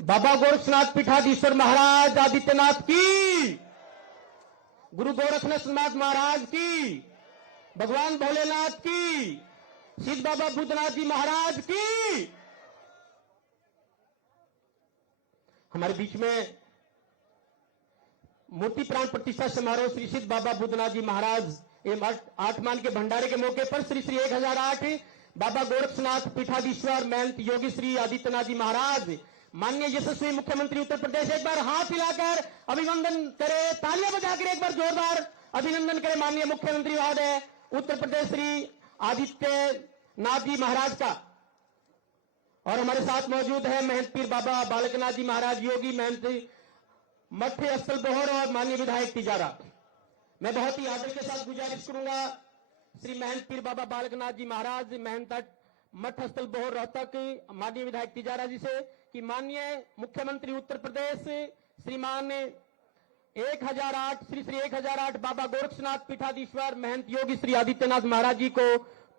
बाबा गोरक्षनाथ पीठाधीश्वर महाराज आदित्यनाथ की, गुरु गोरक्षनाथ महाराज की, भगवान भोलेनाथ की, सिद्ध बाबा बुद्धनाथ जी महाराज की। हमारे बीच में मूर्ति प्राण प्रतिष्ठा समारोह श्री सिद्ध बाबा बुद्धनाथ जी महाराज एवं आठमान के भंडारे के मौके पर श्री श्री 1008 बाबा गोरक्षनाथ पीठाधीश्वर महंत योगी श्री आदित्यनाथ जी महाराज, माननीय यशस्वी मुख्यमंत्री उत्तर प्रदेश, एक बार हाथ हिलाकर अभिनंदन करें, तालियां बजाकर एक बार जोरदार अभिनंदन करें माननीय मुख्यमंत्री महोदय उत्तर प्रदेश श्री आदित्यनाथ जी महाराज का। और हमारे साथ मौजूद है महंत पीर बाबा बालकनाथ जी महाराज योगी, महंत मठ स्थल बोहर और माननीय विधायक तिजारा। मैं बहुत ही आदर के साथ गुजारिश करूंगा श्री महंत पीर बाबा बालकनाथ जी महाराज, महंत मठ स्थल बोहर रोहतक, माननीय विधायक तिजारा जी से कि माननीय मुख्यमंत्री उत्तर प्रदेश श्रीमान 1008 श्री श्री 1008 बाबा गोरक्षनाथ पीठाधीश्वर महंत योगी श्री आदित्यनाथ महाराज जी को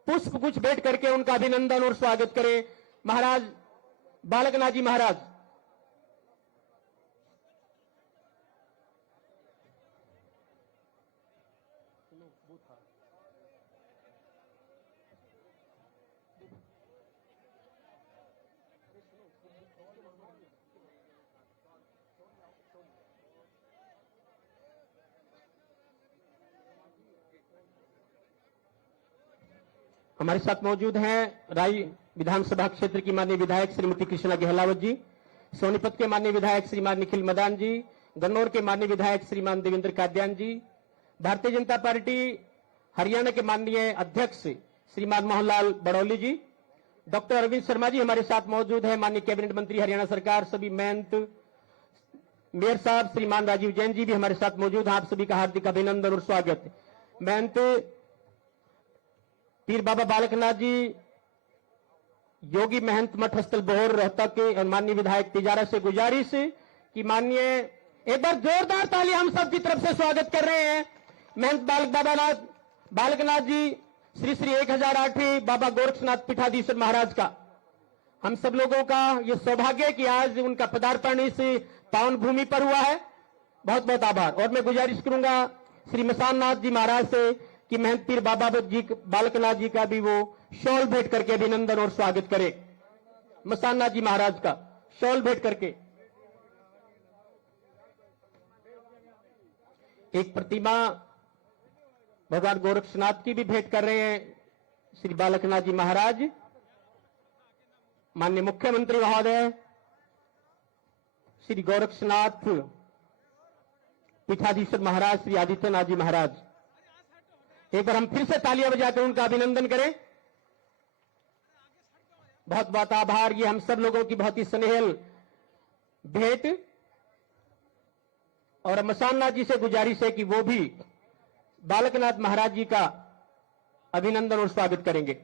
पुष्प गुच्छ भेंट करके उनका अभिनंदन और स्वागत करें। महाराज बालकनाथ जी महाराज। हमारे साथ मौजूद हैं राई विधानसभा क्षेत्र की माननीय विधायक श्रीमती कृष्णा गहलावत जी, सोनीपत के माननीय विधायक श्रीमान निखिल मदान जी, गन्नौर के माननीय विधायक श्रीमान देवेंद्र काद्यान जी, भारतीय जनता पार्टी हरियाणा के माननीय अध्यक्ष श्रीमान मोहनलाल बड़ौली जी, डॉक्टर अरविंद शर्मा जी हमारे साथ मौजूद है, माननीय कैबिनेट मंत्री हरियाणा सरकार, सभी महंत मेयर साहब श्रीमान राजीव जैन जी भी हमारे साथ मौजूद हैं। आप सभी का हार्दिक अभिनंदन और स्वागत। महंत पीर बाबा बालकनाथ जी योगी महंत मठ स्थल बोहर रोहतक के माननीय विधायक तिजारा से गुजारिश कि माननीय एक बार जोरदार ताली हम सब की तरफ से स्वागत कर रहे हैं महंत बालकनाथ जी श्री श्री 1008 बाबा गोरक्षनाथ पीठाधीश्वर महाराज का। हम सब लोगों का ये सौभाग्य कि आज उनका पदार्पण इस पावन भूमि पर हुआ है। बहुत बहुत आभार। और मैं गुजारिश करूंगा श्री मसाननाथ जी महाराज से कि महंत पीर बाबा जी बालकनाथ जी का भी वो शॉल भेंट करके अभिनंदन और स्वागत करें। मसाननाथ जी महाराज का शॉल भेंट करके एक प्रतिमा भगवान गोरक्षनाथ की भी भेंट कर रहे हैं श्री बालकनाथ जी महाराज। माननीय मुख्यमंत्री महोदय श्री गोरक्षनाथ पीठाधीश्वर महाराज श्री आदित्यनाथ जी महाराज, एक बार हम फिर से तालियां बजाकर उनका अभिनंदन करें। बहुत बहुत आभार। ये हम सब लोगों की बहुत ही स्नेहल भेंट। और मसाननाथ जी से गुजारिश है कि वो भी बालकनाथ महाराज जी का अभिनंदन और स्वागत करेंगे।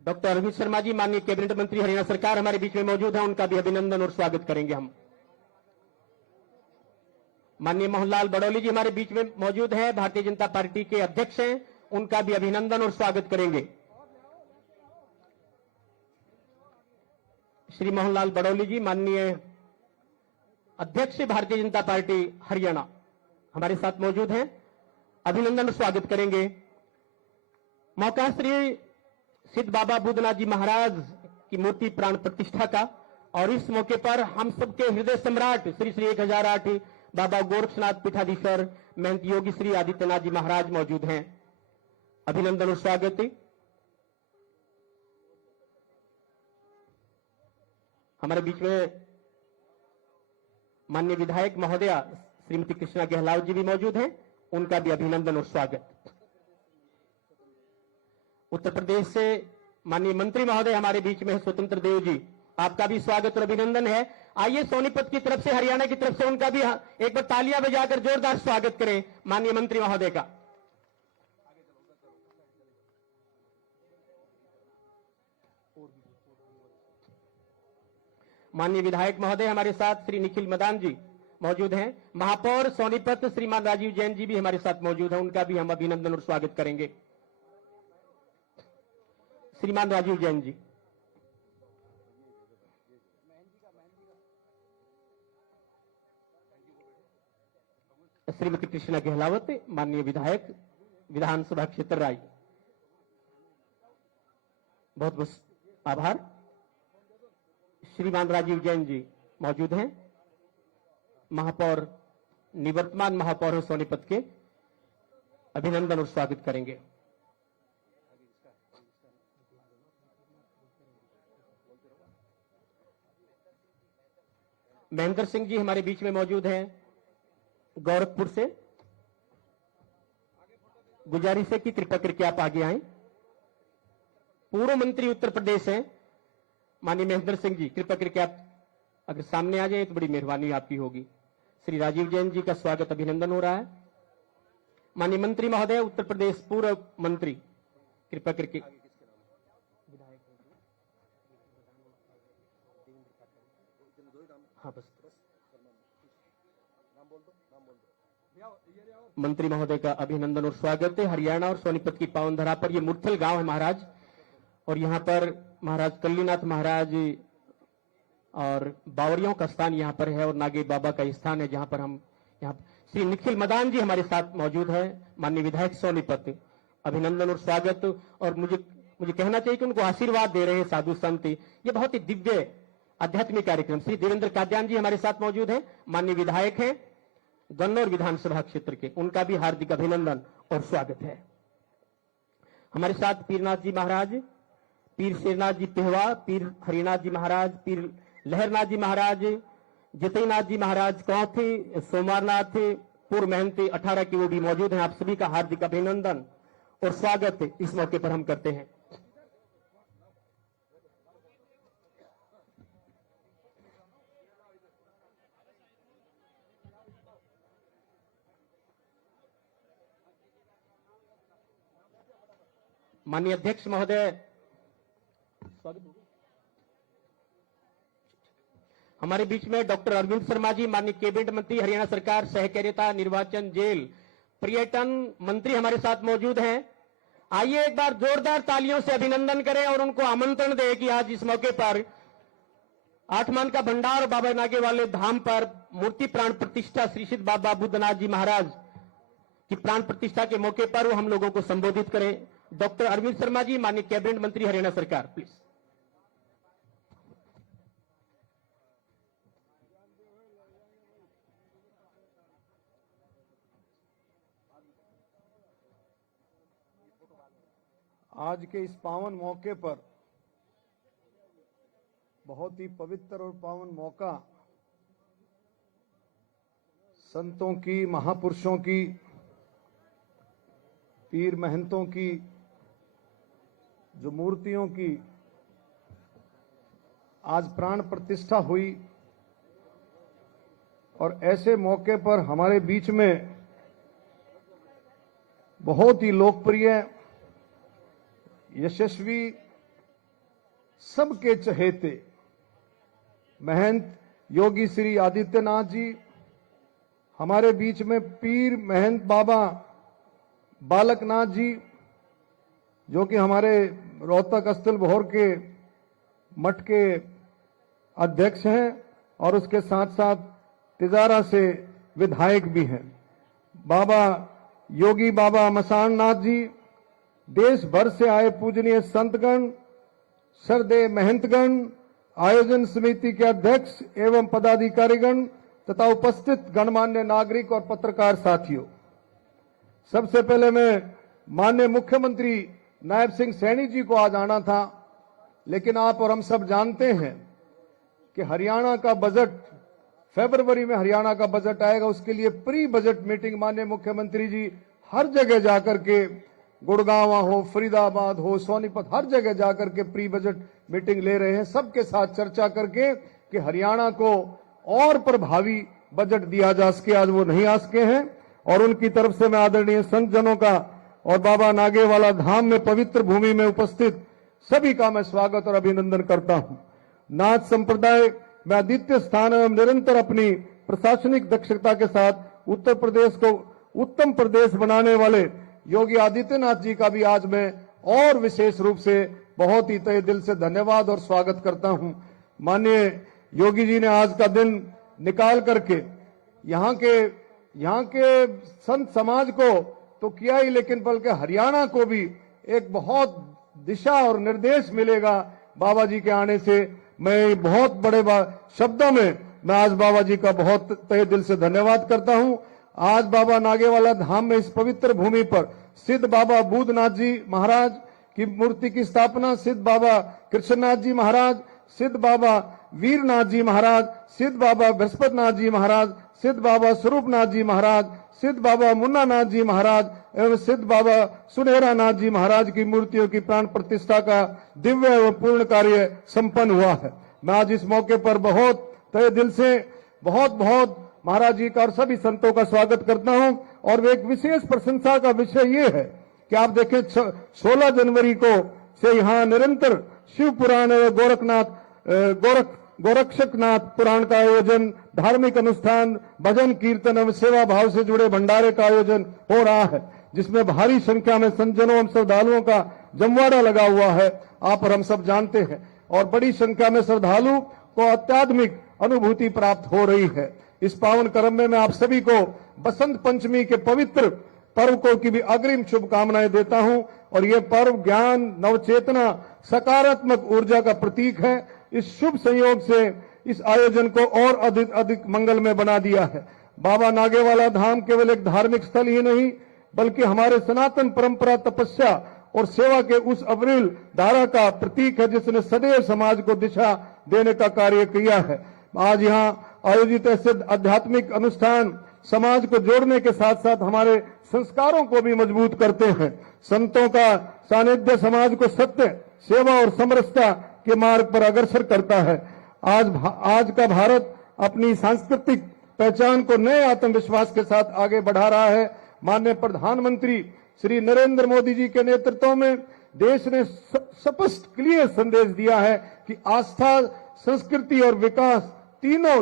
डॉक्टर अरविंद शर्मा जी माननीय कैबिनेट मंत्री हरियाणा सरकार हमारे बीच में मौजूद है, उनका भी अभिनंदन और स्वागत करेंगे हम। माननीय मोहनलाल बड़ौली जी हमारे बीच में मौजूद हैं, भारतीय जनता पार्टी के अध्यक्ष हैं, उनका भी अभिनंदन और स्वागत करेंगे। श्री मोहनलाल बड़ौली जी माननीय अध्यक्ष भारतीय जनता पार्टी हरियाणा हमारे साथ मौजूद हैं, अभिनंदन और स्वागत करेंगे। मौका श्री सिद्ध बाबा बुद्धनाथ जी महाराज की मूर्ति प्राण प्रतिष्ठा का, और इस मौके पर हम सबके हृदय सम्राट श्री श्री 1008 बाबा गोरक्षनाथ पीठाधीश्वर महंत योगी श्री आदित्यनाथ जी महाराज मौजूद हैं। अभिनंदन और स्वागत। हमारे बीच में माननीय विधायक महोदया श्रीमती कृष्णा गहलावत जी भी मौजूद हैं, उनका भी अभिनंदन और स्वागत। उत्तर प्रदेश से माननीय मंत्री महोदय हमारे बीच में है स्वतंत्र देव जी, आपका भी स्वागत और अभिनंदन है। आइए सोनीपत की तरफ से हरियाणा की तरफ से उनका भी एक बार तालियां बजाकर जोरदार स्वागत करें माननीय मंत्री महोदय का। माननीय विधायक महोदय हमारे साथ श्री निखिल मदान जी मौजूद हैं। महापौर सोनीपत श्रीमान राजीव जैन जी भी हमारे साथ मौजूद हैं, उनका भी हम अभिनंदन और स्वागत करेंगे। श्रीमान राजीव जैन जी। श्रीमती कृष्णा गहलावत माननीय विधायक विधानसभा क्षेत्र राय, बहुत बहुत आभार। श्रीमान राजीव जैन जी मौजूद हैं, महापौर निवर्तमान महापौर हैं सोनीपत के, अभिनंदन और स्वागत करेंगे। महेंद्र सिंह जी हमारे बीच में मौजूद हैं गोरखपुर से। गुजारिश है कि कृपया करके आप आगे आएं। पूर्व मंत्री उत्तर प्रदेश हैं माननीय महेंद्र सिंह जी, कृपया करके आप अगर सामने आ जाए तो बड़ी मेहरबानी आपकी होगी। श्री राजीव जैन जी का स्वागत अभिनंदन हो रहा है। माननीय मंत्री महोदय उत्तर प्रदेश पूर्व मंत्री, कृपया करके हाँ बस मंत्री महोदय का अभिनंदन और स्वागत है। हरियाणा और सोनीपत की पावन धरा पर यह मुरथल गांव है महाराज, और यहां पर महाराज कल्लीनाथ महाराज और बावरियों का स्थान यहां पर है, और नागे बाबा का स्थान है जहां पर हम यहां श्री निखिल मदान जी हमारे साथ मौजूद है, माननीय विधायक सोनीपत, अभिनंदन और स्वागत। और मुझे कहना चाहिए कि उनको आशीर्वाद दे रहे हैं साधु संत। ये बहुत ही दिव्य आध्यात्मिक कार्यक्रम। श्री देवेंद्र काद्यान जी हमारे साथ मौजूद हैं, माननीय विधायक हैं गन्नौर विधानसभा क्षेत्र के, उनका भी हार्दिक अभिनंदन और स्वागत है। हमारे साथ पीरनाथ जी महाराज, पीर शेरनाथ जी पेहवा, पीर हरिनाथ जी महाराज, पीर लहरनाथ जी महाराज, जितईनाथ जी महाराज कौथी, सोमवारनाथ पूर्व महंती 18 की वो भी मौजूद हैं। आप सभी का हार्दिक अभिनंदन और स्वागत इस मौके पर हम करते हैं। माननीय अध्यक्ष महोदय, हमारे बीच में डॉक्टर अरविंद शर्मा जी माननीय कैबिनेट मंत्री हरियाणा सरकार, सहकारिता, निर्वाचन, जेल, पर्यटन मंत्री हमारे साथ मौजूद हैं। आइए एक बार जोरदार तालियों से अभिनंदन करें और उनको आमंत्रण दें कि आज इस मौके पर आठमान का भंडार बाबा नागे वाले धाम पर मूर्ति प्राण प्रतिष्ठा श्री सिद्ध बाबा बुद्धनाथ जी महाराज की प्राण प्रतिष्ठा के मौके पर वो हम लोगों को संबोधित करें। डॉक्टर अरविंद शर्मा जी माननीय कैबिनेट मंत्री हरियाणा सरकार, प्लीज। आज के इस पावन मौके पर, बहुत ही पवित्र और पावन मौका, संतों की, महापुरुषों की, पीर महंतों की, जो मूर्तियों की आज प्राण प्रतिष्ठा हुई, और ऐसे मौके पर हमारे बीच में बहुत ही लोकप्रिय, यशस्वी, सबके चहेते महंत योगी श्री आदित्यनाथ जी हमारे बीच में, पीर महंत बाबा बालकनाथ जी जो कि हमारे रोहतक स्थल भोर के मठ के अध्यक्ष हैं और उसके साथ साथ तिजारा से विधायक भी हैं, बाबा योगी बाबा मसान नाथ जी, देश भर से आए पूजनीय संतगण, श्रद्धेय महंतगण, आयोजन समिति के अध्यक्ष एवं पदाधिकारीगण तथा उपस्थित गणमान्य नागरिक और पत्रकार साथियों, सबसे पहले मैं माननीय मुख्यमंत्री नायब सिंह सैनी जी को आज आना था, लेकिन आप और हम सब जानते हैं कि हरियाणा का बजट, फरवरी में हरियाणा का बजट आएगा, उसके लिए प्री बजट मीटिंग माननीय मुख्यमंत्री जी हर जगह जाकर के, गुड़गांव हो, फरीदाबाद हो, सोनीपत, हर जगह जाकर के प्री बजट मीटिंग ले रहे हैं, सबके साथ चर्चा करके कि हरियाणा को और प्रभावी बजट दिया जा सके। आज वो नहीं आ सके हैं, और उनकी तरफ से मैं आदरणीय संत जनों का और बाबा नागे वाला धाम में पवित्र भूमि में उपस्थित सभी का मैं स्वागत और अभिनंदन करता हूं। नाथ संप्रदाय मैं अद्वितीय स्थान एवं निरंतर अपनी प्रशासनिक दक्षता के साथ उत्तर प्रदेश को उत्तम प्रदेश बनाने वाले योगी आदित्यनाथ जी का भी आज मैं और विशेष रूप से बहुत ही तहे दिल से धन्यवाद और स्वागत करता हूं। माननीय योगी जी ने आज का दिन निकाल करके यहाँ के संत समाज को तो किया ही, लेकिन बल्कि हरियाणा को भी एक बहुत दिशा और निर्देश मिलेगा बाबा जी के आने से। मैं बहुत बड़े शब्दों में मैं आज बाबा जी का बहुत तहे दिल से धन्यवाद करता हूं। आज बाबा नागेवाला धाम में इस पवित्र भूमि पर सिद्ध बाबा बुद्धनाथ जी महाराज की मूर्ति की स्थापना, सिद्ध बाबा कृष्णनाथ जी महाराज, सिद्ध बाबा वीरनाथ जी महाराज, सिद्ध बाबा बृहस्पतिनाथ जी महाराज, सिद्ध बाबा स्वरूपनाथ जी महाराज, सिद्ध बाबा मुन्ना नाथ जी महाराज एवं सिद्ध बाबा सुनहरा नाथ जी महाराज की मूर्तियों की प्राण प्रतिष्ठा का दिव्य एवं पूर्ण कार्य संपन्न हुआ है। मैं आज इस मौके पर बहुत तहे दिल से बहुत महाराज जी का और सभी संतों का स्वागत करता हूं। और एक विशेष प्रशंसा का विषय ये है कि आप देखें 16 जनवरी को से यहाँ निरंतर शिव पुराण एवं गोरक्षकनाथ पुराण का आयोजन, धार्मिक अनुष्ठान, भजन कीर्तन एवं सेवा भाव से जुड़े भंडारे का आयोजन हो रहा है, जिसमें भारी संख्या में संतजनों एवं श्रद्धालुओं का जमवाड़ा लगा हुआ है। आप और हम सब जानते हैं और बड़ी संख्या में श्रद्धालु को आध्यात्मिक अनुभूति प्राप्त हो रही है। इस पावन कर्म में मैं आप सभी को बसंत पंचमी के पवित्र पर्व को की भी अग्रिम शुभकामनाएं देता हूं। और यह पर्व ज्ञान, नवचेतना, सकारात्मक ऊर्जा का प्रतीक है। इस शुभ संयोग से इस आयोजन को और अधिक मंगलमय बना दिया है। बाबा नागेवाला धाम केवल एक धार्मिक स्थल ही नहीं, बल्कि हमारे सनातन परंपरा, तपस्या और सेवा के उस अविरल धारा का प्रतीक है, जिसने सदैव समाज को दिशा देने का कार्य किया है। आज यहाँ आयोजित ऐसे आध्यात्मिक अनुष्ठान समाज को जोड़ने के साथ साथ हमारे संस्कारों को भी मजबूत करते हैं। संतों का सानिध्य समाज को सत्य, सेवा और समरसता के मार्ग पर अग्रसर करता है। आज का भारत अपनी सांस्कृतिक पहचान को नए आत्मविश्वास के साथ आगे बढ़ा रहा है। माननीय प्रधानमंत्री श्री नरेंद्र मोदी जी के नेतृत्व में देश ने स्पष्ट क्लियर संदेश दिया है कि आस्था, संस्कृति और विकास तीनों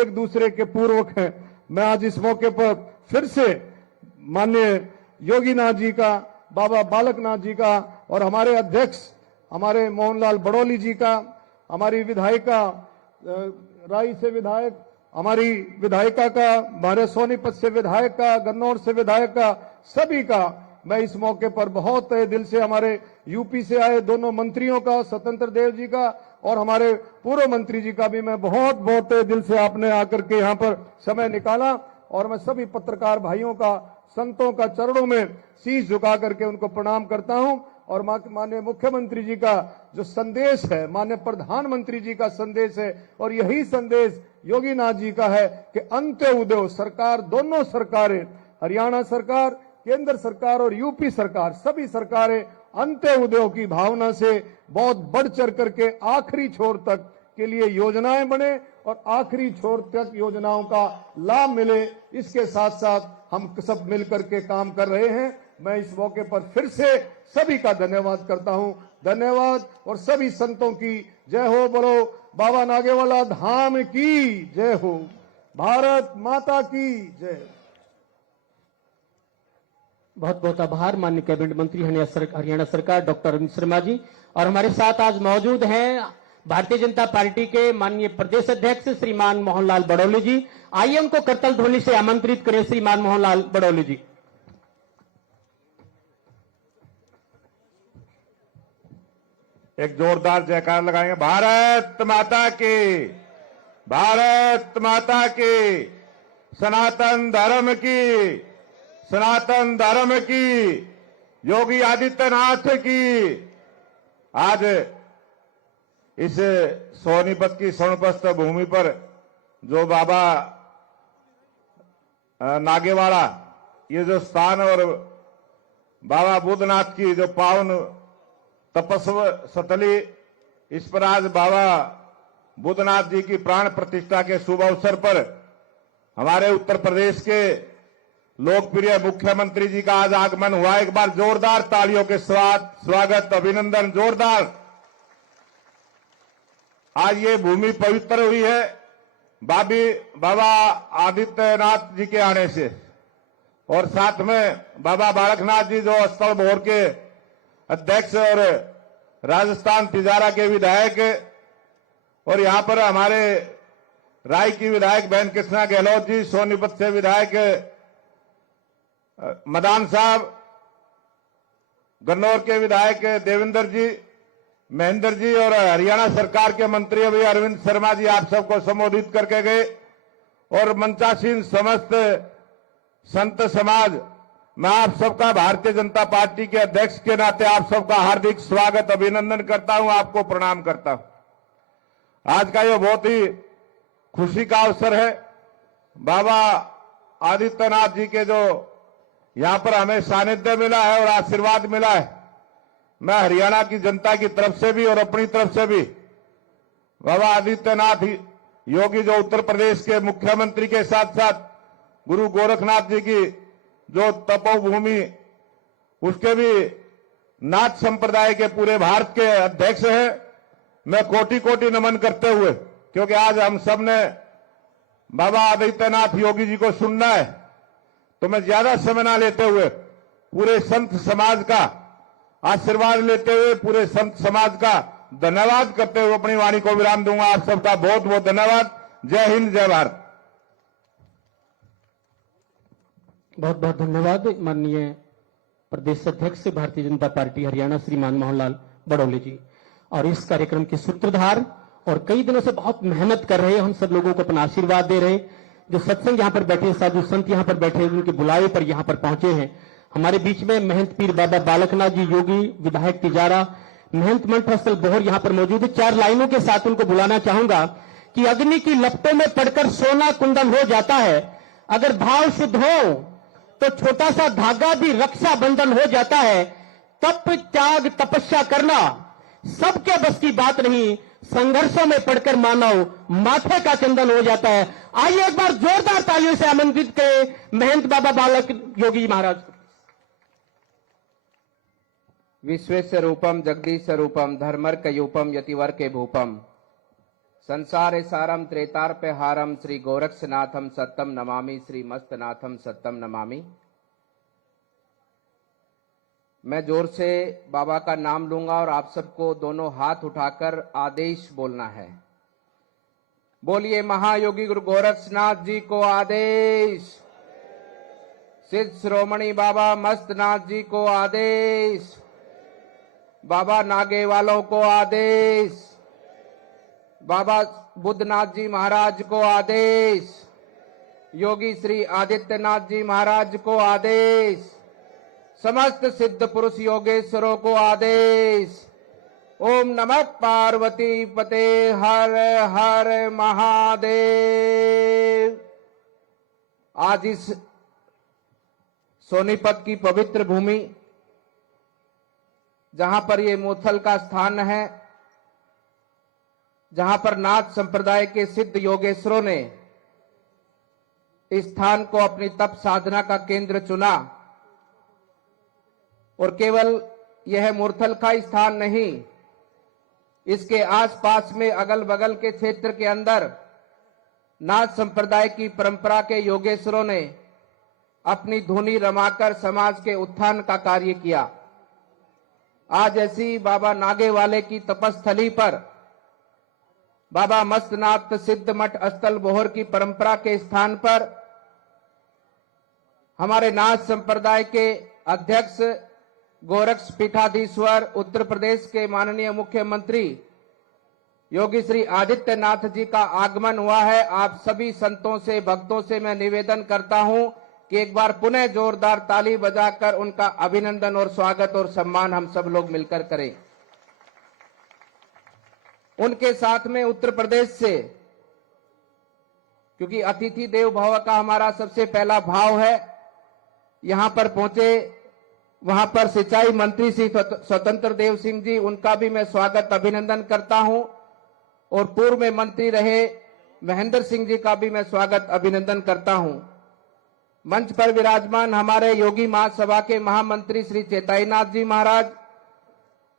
एक दूसरे के पूरक हैं। मैं आज इस मौके पर फिर से माननीय योगीनाथ जी का, बाबा बालकनाथ जी का और हमारे अध्यक्ष हमारे मोहनलाल बड़ौली जी का, हमारी विधायिका राई से विधायक, हमारी विधायिका का, हमारे सोनीपत से विधायक का, गन्नौर से विधायक का, सभी का मैं इस मौके पर बहुत तहे दिल से, हमारे यूपी से आए दोनों मंत्रियों का, स्वतंत्र देव जी का और हमारे पूर्व मंत्री जी का भी मैं बहुत तहे दिल से आपने आकर के यहाँ पर समय निकाला। और मैं सभी पत्रकार भाइयों का, संतों का चरणों में शीश झुका करके उनको प्रणाम करता हूं। और माननीय मुख्यमंत्री जी का जो संदेश है, माननीय प्रधानमंत्री जी का संदेश है, और यही संदेश योगीनाथ जी का है कि अंत्योदय सरकार, दोनों सरकारें, हरियाणा सरकार, केंद्र सरकार और यूपी सरकार, सभी सरकारें अंत्योदय की भावना से बहुत बढ़ चढ़ करके आखिरी छोर तक के लिए योजनाएं बने और आखिरी छोर तक योजनाओं का लाभ मिले, इसके साथ साथ हम सब मिलकर के काम कर रहे हैं। मैं इस मौके पर फिर से सभी का धन्यवाद करता हूं। धन्यवाद और सभी संतों की जय हो। बोलो बाबा नागेवाला धाम की जय हो। भारत माता की जय। बहुत बहुत आभार माननीय कैबिनेट मंत्री हरियाणा सरकार डॉक्टर अरविंद शर्मा जी। और हमारे साथ आज मौजूद हैं भारतीय जनता पार्टी के माननीय प्रदेश अध्यक्ष श्रीमान मोहनलाल बड़ौली जी। आइए उनको करतल ध्वनि से आमंत्रित करें। श्रीमान मोहनलाल बड़ौली जी। एक जोरदार जयकार लगाएंगे। भारत माता की, भारत माता की, सनातन धर्म की, सनातन धर्म की, योगी आदित्यनाथ की। आज इस सोनीपत की स्वर्णप्रस्थ भूमि पर जो बाबा नागेवाला ये जो स्थान और बाबा बुद्धनाथ की जो पावन तपस्व स्थली, इस पर आज बाबा बुद्धनाथ जी की प्राण प्रतिष्ठा के शुभ अवसर पर हमारे उत्तर प्रदेश के लोकप्रिय मुख्यमंत्री जी का आज आगमन हुआ। एक बार जोरदार तालियों के साथ स्वागत, अभिनंदन जोरदार। आज ये भूमि पवित्र हुई है बाबा आदित्यनाथ जी के आने से, और साथ में बाबा बालकनाथ जी जो स्थल भोर के अध्यक्ष और राजस्थान तिजारा के विधायक, और यहां पर हमारे राय की विधायक बहन कृष्णा गहलोत जी, सोनीपत से विधायक मदान साहब, गन्नौर के विधायक देवेंद्र जी, महेंद्र जी, और हरियाणा सरकार के मंत्री अभी अरविंद शर्मा जी आप सबको संबोधित करके गए, और मंचासीन समस्त संत समाज, मैं आप सबका भारतीय जनता पार्टी के अध्यक्ष के नाते आप सबका हार्दिक स्वागत अभिनंदन करता हूं, आपको प्रणाम करता हूं। आज का यह बहुत ही खुशी का अवसर है। बाबा आदित्यनाथ जी के जो यहां पर हमें सानिध्य मिला है और आशीर्वाद मिला है, मैं हरियाणा की जनता की तरफ से भी और अपनी तरफ से भी बाबा आदित्यनाथ योगी जो उत्तर प्रदेश के मुख्यमंत्री के साथ साथ गुरु गोरखनाथ जी की जो तपोभूमि, उसके भी नाथ संप्रदाय के पूरे भारत के अध्यक्ष हैं, मैं कोटि कोटि नमन करते हुए, क्योंकि आज हम सब ने बाबा आदित्यनाथ योगी जी को सुनना है, तो मैं ज्यादा समय ना लेते हुए पूरे संत समाज का आशीर्वाद लेते हुए पूरे संत समाज का धन्यवाद करते हुए अपनी वाणी को विराम दूंगा। आप सबका बहुत बहुत धन्यवाद। जय हिंद, जय भारत। बहुत बहुत धन्यवाद माननीय प्रदेश अध्यक्ष भारतीय जनता पार्टी हरियाणा श्रीमान मोहनलाल बड़ौले जी। और इस कार्यक्रम के सूत्रधार और कई दिनों से बहुत मेहनत कर रहे, हम सब लोगों को अपना आशीर्वाद दे रहे, जो सत्संग यहाँ पर बैठे, साधु संत यहाँ पर बैठे, उनके बुलावे पर यहाँ पर पहुंचे हैं। हमारे बीच में महंत पीर बाबा बालकनाथ जी योगी, विधायक तिजारा, महंत मंठ स्थल बोहर यहाँ पर मौजूद है। 4 लाइनों के साथ उनको बुलाना चाहूंगा कि अग्नि की लपटों में पड़कर सोना कुंदन हो जाता है, अगर भाव शुद्ध हो तो छोटा सा धागा भी रक्षा बंधन हो जाता है। तप त्याग तपस्या करना सबके बस की बात नहीं, संघर्षों में पड़कर मानव माथे का चंदन हो जाता है। आइए एक बार जोरदार तालियों से आमंत्रित करें महंत बाबा बालक योगी महाराज। विश्वेश्वरूपम जगदीशरूपम धर्मर्कयूपम यतिवर्के भूपम संसारे सारम त्रेतार्प्य हारम श्री गोरक्षनाथम सत्तम नमामि श्री मस्तनाथम सत्तम नमामि। मैं जोर से बाबा का नाम लूंगा और आप सबको दोनों हाथ उठाकर आदेश बोलना है। बोलिए महायोगी गुरु गोरक्षनाथ जी को आदेश, सिद्ध श्रोमणी बाबा मस्तनाथ जी को आदेश, बाबा नागे वालों को आदेश, बाबा बुद्धनाथ जी महाराज को आदेश, योगी श्री आदित्यनाथ जी महाराज को आदेश, समस्त सिद्ध पुरुष योगेश्वरों को आदेश। ओम नमः पार्वती पते हर हर महादेव। आज इस सोनीपत की पवित्र भूमि, जहां पर ये मूथल का स्थान है, जहां पर नाथ संप्रदाय के सिद्ध योगेश्वरों ने इस स्थान को अपनी तप साधना का केंद्र चुना, और केवल यह मूर्थल का स्थान नहीं, इसके आसपास में अगल बगल के क्षेत्र के अंदर नाथ संप्रदाय की परंपरा के योगेश्वरों ने अपनी धुनी रमाकर समाज के उत्थान का कार्य किया। आज ऐसी बाबा नागे वाले की तपस्थली पर बाबा मस्तनाथ सिद्ध मठ स्थल बोहर की परंपरा के स्थान पर हमारे नाथ संप्रदाय के अध्यक्ष गोरक्ष पीठाधीश्वर उत्तर प्रदेश के माननीय मुख्यमंत्री योगी श्री आदित्यनाथ जी का आगमन हुआ है। आप सभी संतों से, भक्तों से मैं निवेदन करता हूं कि एक बार पुनः जोरदार ताली बजाकर उनका अभिनंदन और स्वागत और सम्मान हम सब लोग मिलकर करें। उनके साथ में उत्तर प्रदेश से, क्योंकि अतिथि देव भव का हमारा सबसे पहला भाव है, यहां पर पहुंचे वहां पर सिंचाई मंत्री श्री स्वतंत्र देव सिंह जी, उनका भी मैं स्वागत अभिनंदन करता हूं, और पूर्व में मंत्री रहे महेंद्र सिंह जी का भी मैं स्वागत अभिनंदन करता हूं। मंच पर विराजमान हमारे योगी महासभा के महामंत्री श्री चेताईनाथ जी महाराज,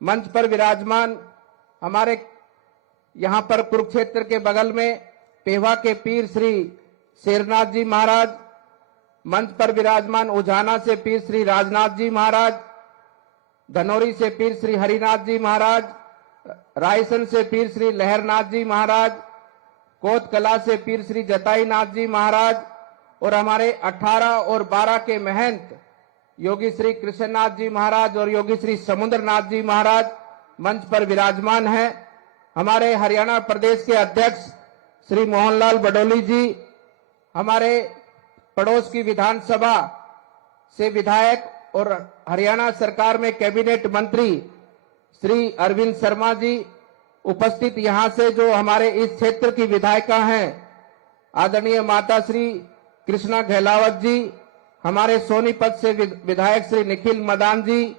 मंच पर विराजमान हमारे यहाँ पर कुरुक्षेत्र के बगल में पेवा के पीर श्री शेरनाथ जी महाराज, मंच पर विराजमान उजाना से पीर श्री राजनाथ जी महाराज, धनौरी से पीर श्री हरिनाथ जी महाराज, रायसन से पीर श्री लहरनाथ जी महाराज, कोतकला से पीर श्री जताई नाथ जी महाराज और हमारे 18 और 12 के महंत योगी श्री कृष्णनाथ जी महाराज और योगी श्री समुद्रनाथ जी महाराज मंच पर विराजमान हैं। हमारे हरियाणा प्रदेश के अध्यक्ष श्री मोहनलाल बडोली जी, हमारे पड़ोस की विधानसभा से विधायक और हरियाणा सरकार में कैबिनेट मंत्री श्री अरविंद शर्मा जी, उपस्थित यहां से जो हमारे इस क्षेत्र की विधायिका हैं आदरणीय माता श्री कृष्णा गहलावत जी, हमारे सोनीपत से विधायक श्री निखिल मदान जी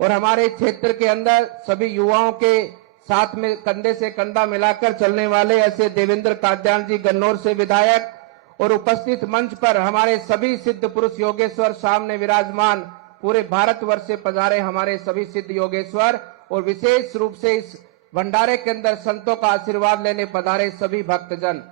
और हमारे क्षेत्र के अंदर सभी युवाओं के साथ में कंधे से कंधा मिलाकर चलने वाले ऐसे देवेंद्र काद्यान जी गन्नौर से विधायक और उपस्थित मंच पर हमारे सभी सिद्ध पुरुष योगेश्वर सामने विराजमान पूरे भारतवर्ष से पधारे हमारे सभी सिद्ध योगेश्वर और विशेष रूप से इस भंडारे के अंदर संतों का आशीर्वाद लेने पधारे सभी भक्तजन।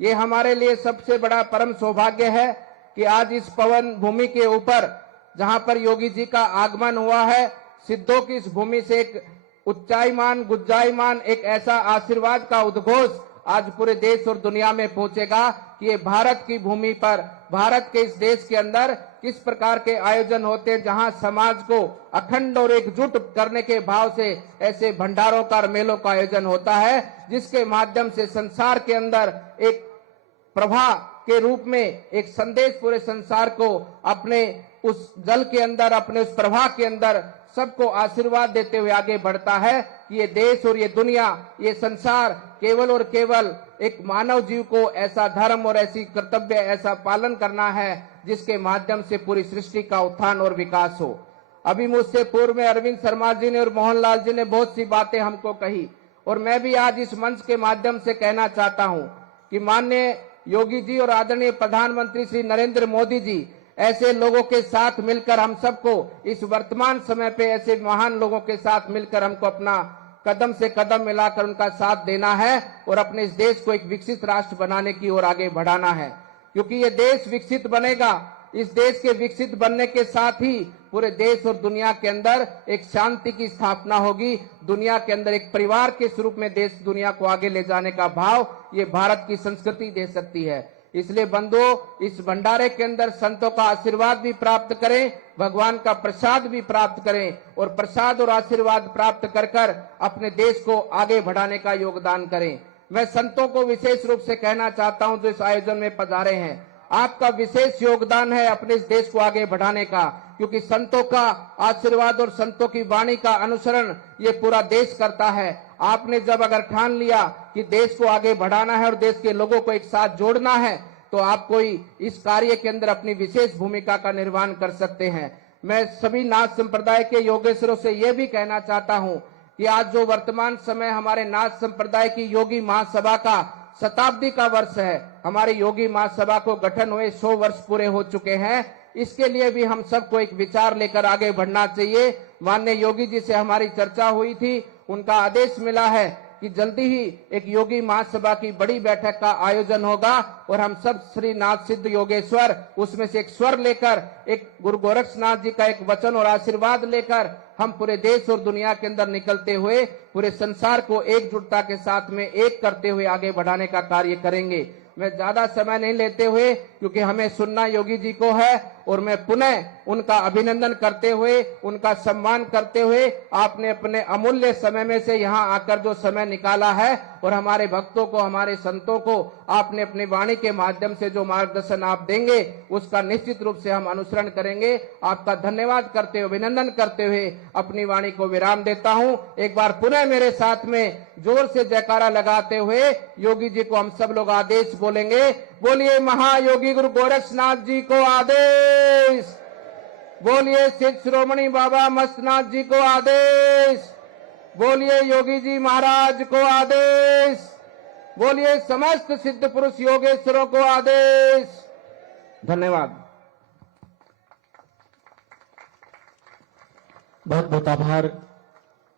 ये हमारे लिए सबसे बड़ा परम सौभाग्य है कि आज इस पवन भूमि के ऊपर जहां पर योगी जी का आगमन हुआ है, सिद्धों की इस भूमि से एक उच्चाईमान गुज्जाईमान एक ऐसा आशीर्वाद का उद्घोष आज पूरे देश और दुनिया में पहुंचेगा कि ये भारत की भूमि पर, भारत के इस देश के अंदर किस प्रकार के आयोजन होते हैं, जहां समाज को अखंड और एकजुट करने के भाव से ऐसे भंडारों का, मेलों का आयोजन होता है, जिसके माध्यम से संसार के अंदर एक प्रभा के रूप में एक संदेश पूरे संसार को अपने उस जल के अंदर, अपने उस प्रभा के अंदर सबको आशीर्वाद देते हुए आगे बढ़ता है कि ये देश और ये दुनिया, ये संसार केवल और केवल एक मानव जीव को ऐसा धर्म और ऐसी कर्तव्य, ऐसा पालन करना है जिसके माध्यम से पूरी सृष्टि का उत्थान और विकास हो। अभी मुझसे पूर्व में अरविंद शर्मा जी ने और मोहनलाल जी ने बहुत सी बातें हमको कही और मैं भी आज इस मंच के माध्यम से कहना चाहता हूं कि माननीय योगी जी और आदरणीय प्रधानमंत्री श्री नरेंद्र मोदी जी ऐसे लोगों के साथ मिलकर हम सबको इस वर्तमान समय पे ऐसे महान लोगों के साथ मिलकर हमको अपना कदम से कदम मिलाकर उनका साथ देना है और अपने इस देश को एक विकसित राष्ट्र बनाने की ओर आगे बढ़ाना है, क्योंकि ये देश विकसित बनेगा। इस देश के विकसित बनने के साथ ही पूरे देश और दुनिया के अंदर एक शांति की स्थापना होगी। दुनिया के अंदर एक परिवार के स्वरूप में देश दुनिया को आगे ले जाने का भाव ये भारत की संस्कृति दे सकती है। इसलिए बंधुओं, इस भंडारे के अंदर संतों का आशीर्वाद भी प्राप्त करें, भगवान का प्रसाद भी प्राप्त करें और प्रसाद और आशीर्वाद प्राप्त कर कर अपने देश को आगे बढ़ाने का योगदान करें। मैं संतों को विशेष रूप से कहना चाहता हूं जो इस आयोजन में पधारे हैं, आपका विशेष योगदान है अपने इस देश को आगे बढ़ाने का, क्योंकि संतों का आशीर्वाद और संतों की वाणी का अनुसरण ये पूरा देश करता है। आपने जब अगर ठान लिया कि देश को आगे बढ़ाना है और देश के लोगों को एक साथ जोड़ना है, तो आप कोई इस कार्य के अंदर अपनी विशेष भूमिका का निर्वहन कर सकते हैं। मैं सभी नाथ संप्रदाय के योगेश्वरों से यह भी कहना चाहता हूं कि आज जो वर्तमान समय हमारे नाथ संप्रदाय की योगी महासभा का शताब्दी का वर्ष है, हमारी योगी महासभा को गठन हुए 100 वर्ष पूरे हो चुके हैं। इसके लिए भी हम सबको एक विचार लेकर आगे बढ़ना चाहिए। माननीय योगी जी से हमारी चर्चा हुई थी, उनका आदेश मिला है कि जल्दी ही एक योगी महासभा की बड़ी बैठक का आयोजन होगा और हम सब श्री नाथ सिद्ध योगेश्वर उसमें से एक स्वर लेकर, एक गुरु गोरक्षनाथ जी का एक वचन और आशीर्वाद लेकर हम पूरे देश और दुनिया के अंदर निकलते हुए पूरे संसार को एकजुटता के साथ में एक करते हुए आगे बढ़ाने का कार्य करेंगे। मैं ज्यादा समय नहीं लेते हुए, क्योंकि हमें सुनना योगी जी को है और मैं पुनः उनका अभिनंदन करते हुए, उनका सम्मान करते हुए, आपने अपने अमूल्य समय में से यहाँ आकर जो समय निकाला है और हमारे भक्तों को, हमारे संतों को आपने अपनी वाणी के माध्यम से जो मार्गदर्शन आप देंगे उसका निश्चित रूप से हम अनुसरण करेंगे। आपका धन्यवाद करते हुए, अभिनंदन करते हुए अपनी वाणी को विराम देता हूँ। एक बार पुनः मेरे साथ में जोर से जयकारा लगाते हुए योगी जी को हम सब लोग आदेश बोलेंगे। बोलिए महायोगी गुरु गोरक्षनाथ जी को आदेश, बोलिए सिद्ध शिरोमणि बाबा मस्तनाथ जी को आदेश, बोलिए योगी जी महाराज को आदेश, बोलिए समस्त सिद्ध पुरुष योगेश्वरों को आदेश। धन्यवाद। बहुत बहुत आभार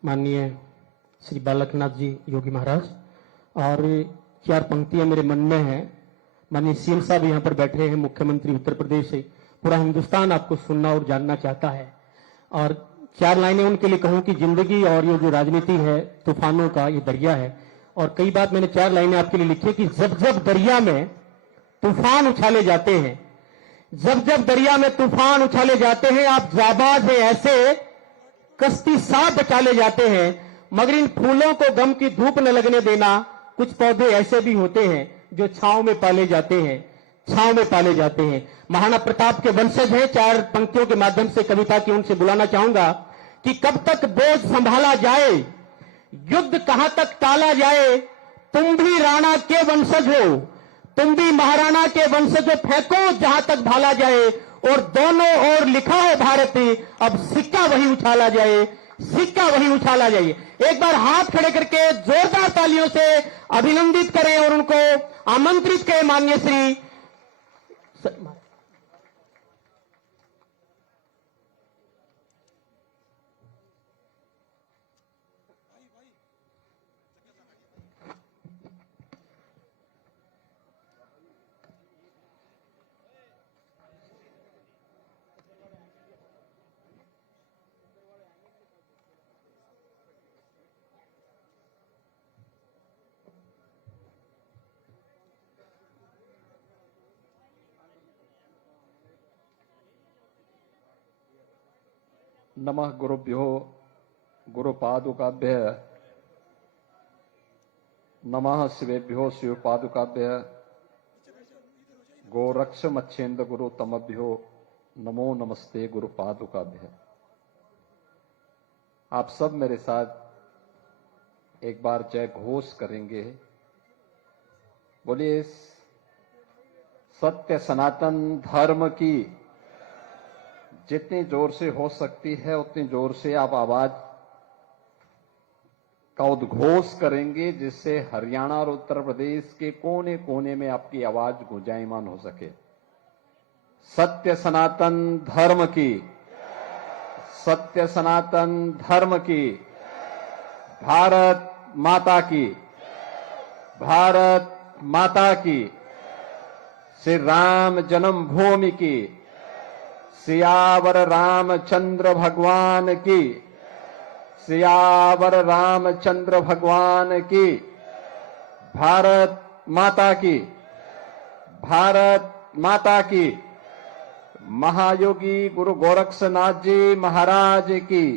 माननीय श्री बालकनाथ जी योगी महाराज। और 4 पंक्तियां मेरे मन में हैं। माननीय सीएम साहब यहाँ पर बैठे हैं, मुख्यमंत्री उत्तर प्रदेश से, पूरा हिंदुस्तान आपको सुनना और जानना चाहता है। और 4 लाइनें उनके लिए कहूं कि जिंदगी और ये जो राजनीति है तूफानों का ये दरिया है। और कई बात मैंने 4 लाइनें आपके लिए लिखी कि जब जब दरिया में तूफान उछाले जाते हैं, जब जब दरिया में तूफान उछाले जाते हैं, आप जाबाज हैं ऐसे कश्ती साथ बचाले जाते हैं, मगर इन फूलों को गम की धूप न लगने देना। कुछ पौधे ऐसे भी होते हैं जो छांव में पाले जाते हैं, छांव में पाले जाते हैं। महाराणा प्रताप के वंशज हैं। 4 पंक्तियों के माध्यम से कविता की उनसे बुलाना चाहूंगा कि कब तक बोझ संभाला जाए, युद्ध कहां तक टाला जाए, तुम भी राणा के वंशज हो, तुम भी महाराणा के वंशज हो, फेंको जहां तक भाला जाए, और दोनों ओर लिखा है भारती, अब सिक्का वही उछाला जाए, सिक्का वही उछाला जाए। एक बार हाथ खड़े करके जोरदार तालियों से अभिनंदित करें और उनको आमंत्रित करें माननीय श्री नमः गुरुभ्यो गुरुपादुकाभ्य नमः शिवेभ्यो शिवपादुकाभ्य गोरक्ष मच्छेन्द्र गुरु तमभ्यो नमो नमस्ते गुरुपादुकाभ्य। आप सब मेरे साथ एक बार जय घोष करेंगे। बोलिए सत्य सनातन धर्म की। जितनी जोर से हो सकती है उतनी जोर से आप आवाज का उद्घोष करेंगे, जिससे हरियाणा और उत्तर प्रदेश के कोने कोने में आपकी आवाज गुंजायमान हो सके। सत्य सनातन धर्म की, सत्य सनातन धर्म की, भारत माता की, भारत माता की, श्री राम जन्मभूमि की, सियावर रामचंद्र भगवान की, सियावर रामचंद्र भगवान की, भारत माता की, भारत माता की। महायोगी गुरु गोरक्षनाथ जी महाराज की,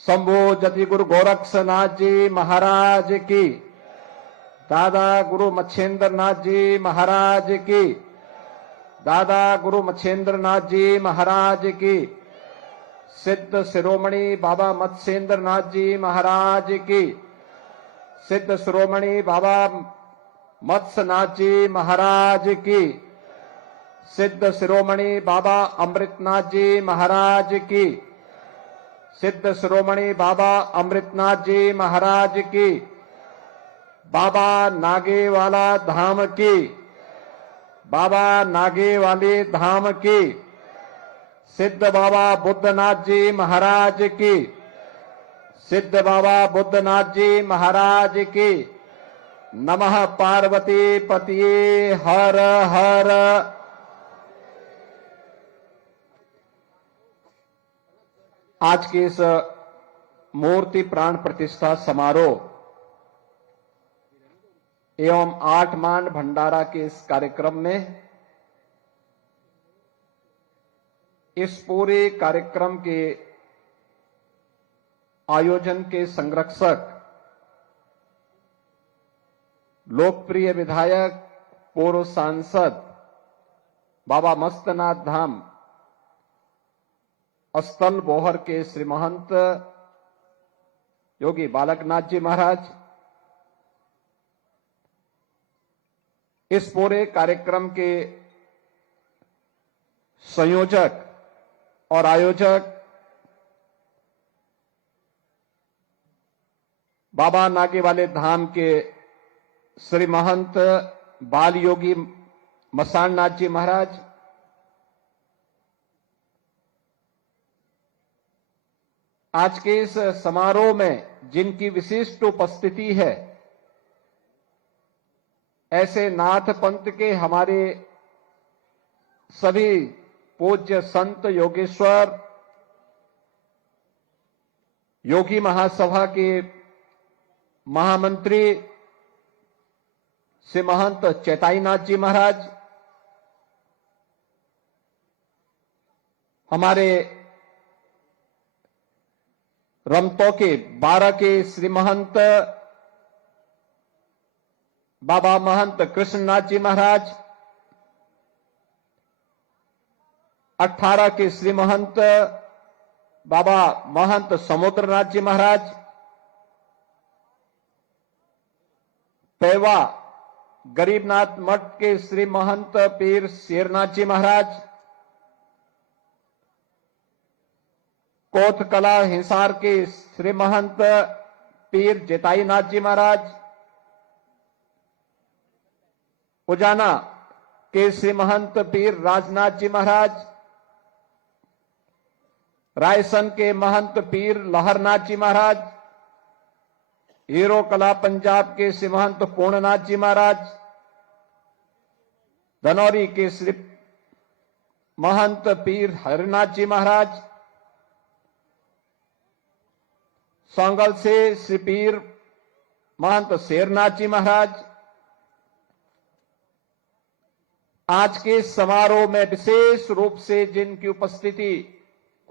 शंभो जति गुरु गोरक्षनाथ जी महाराज की, दादा गुरु मच्छेंद्र नाथ जी महाराज की, दादा गुरु मच्छेंद्र नाथ जी महाराज की, सिद्ध शिरोमणि बाबा मत्स्येंद्र नाथ जी महाराज की, सिद्ध शिरोमणि बाबा मत्स्यनाथ जी महाराज की, सिद्ध शिरोमणि बाबा अमृतनाथ जी महाराज की, सिद्ध शिरोमणि बाबा अमृतनाथ जी महाराज की, बाबा नागेवाला धाम की, बाबा नागे वाले धाम की, सिद्ध बाबा बुद्धनाथ जी महाराज की, सिद्ध बाबा बुद्धनाथ जी महाराज की। नमः पार्वती पतिये हर हर। आज के इस मूर्ति प्राण प्रतिष्ठा समारोह एवं 8 मान भंडारा के इस कार्यक्रम में, इस पूरे कार्यक्रम के आयोजन के संरक्षक, लोकप्रिय विधायक, पूर्व सांसद बाबा मस्तनाथ धाम अस्तल बोहर के श्री महंत योगी बालकनाथ जी महाराज, इस पूरे कार्यक्रम के संयोजक और आयोजक बाबा नागे वाले धाम के श्री महंत बाल योगी मसान नाथ जी महाराज, आज के इस समारोह में जिनकी विशिष्ट उपस्थिति है, ऐसे नाथ पंथ के हमारे सभी पूज्य संत योगेश्वर योगी महासभा के महामंत्री श्री महंत चैताईनाथ जी महाराज, हमारे रमतो के 12 के श्री महंत बाबा महंत कृष्णनाथ जी महाराज, 18 के श्री महंत बाबा महंत समुद्रनाथ जी महाराज, पेवा गरीबनाथ मठ के श्री महंत पीर शेरनाथ जी महाराज, कोथकला हिसार के श्री महंत पीर जेताईनाथ जी महाराज, उजाना के श्री महंत पीर राजनाथ जी महाराज, रायसन के महंत पीर लहरनाथ जी महाराज, हीरो कला पंजाब के श्री महंत पूर्णनाथ जी महाराज, धनौरी के श्री महंत पीर हरिनाथ जी महाराज, सांगल से श्री पीर महंत शेरनाथ जी महाराज। आज के समारोह में विशेष रूप से जिनकी उपस्थिति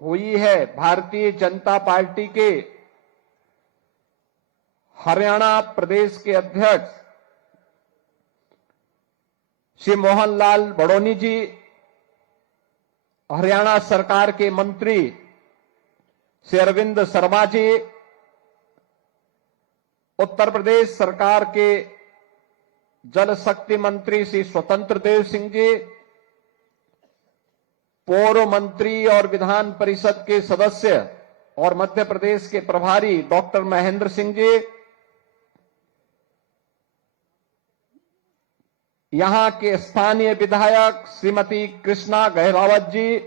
हुई है, भारतीय जनता पार्टी के हरियाणा प्रदेश के अध्यक्ष श्री मोहनलाल बड़ोनी जी, हरियाणा सरकार के मंत्री श्री अरविंद शर्मा जी, उत्तर प्रदेश सरकार के जल शक्ति मंत्री श्री स्वतंत्र देव सिंह जी, पूर्व मंत्री और विधान परिषद के सदस्य और मध्य प्रदेश के प्रभारी डॉक्टर महेंद्र सिंह जी, यहां के स्थानीय विधायक श्रीमती कृष्णा गहरावत जी,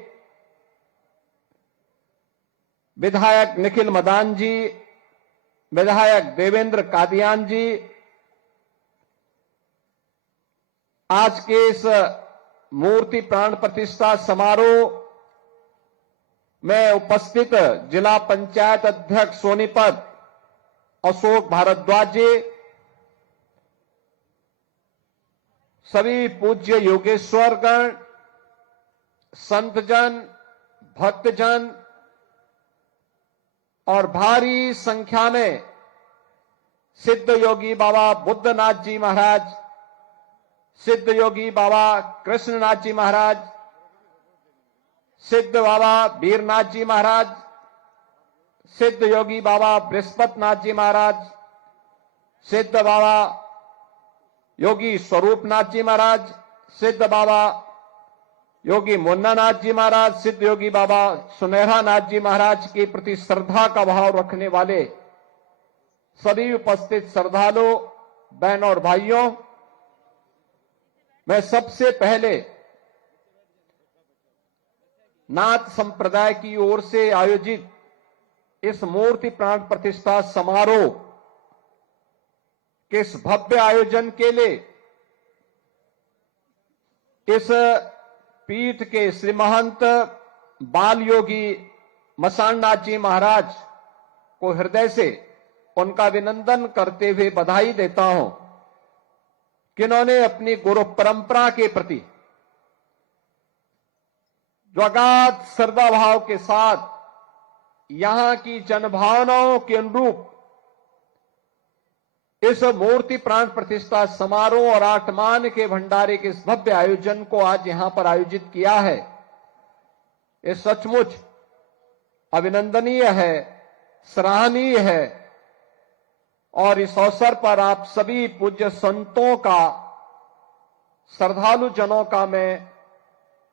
विधायक निखिल मदान जी, विधायक देवेंद्र कादियान जी, आज के इस मूर्ति प्राण प्रतिष्ठा समारोह में उपस्थित जिला पंचायत अध्यक्ष सोनीपत अशोक भारद्वाज जी, सभी पूज्य योगेश्वरगण, संतजन, भक्तजन और भारी संख्या में सिद्ध योगी बाबा बुद्धनाथ जी महाराज, सिद्ध योगी बाबा कृष्णनाथ जी महाराज, सिद्ध बाबा वीरनाथ जी महाराज, सिद्ध योगी बाबा बृहस्पतिनाथ जी महाराज, सिद्ध बाबा योगी स्वरूपनाथ जी महाराज, सिद्ध बाबा योगी मुन्नानाथ जी महाराज, सिद्ध योगी बाबा सुनहरा नाथ जी महाराज के प्रति श्रद्धा का भाव रखने वाले सभी उपस्थित श्रद्धालु बहन और भाइयों, मैं सबसे पहले नाथ संप्रदाय की ओर से आयोजित इस मूर्ति प्राण प्रतिष्ठा समारोह के इस भव्य आयोजन के लिए इस पीठ के श्री महंत बाल योगी मसाणनाथ जी महाराज को हृदय से उनका अभिनंदन करते हुए बधाई देता हूं कि उन्होंने अपनी गुरु परंपरा के प्रति जो अगाध श्रद्धा भाव के साथ यहां की जनभावनाओं के अनुरूप इस मूर्ति प्राण प्रतिष्ठा समारोह और आठमान के भंडारे के इस भव्य आयोजन को आज यहां पर आयोजित किया है, ये सचमुच अभिनंदनीय है, सराहनीय है। और इस अवसर पर आप सभी पूज्य संतों का, श्रद्धालु जनों का मैं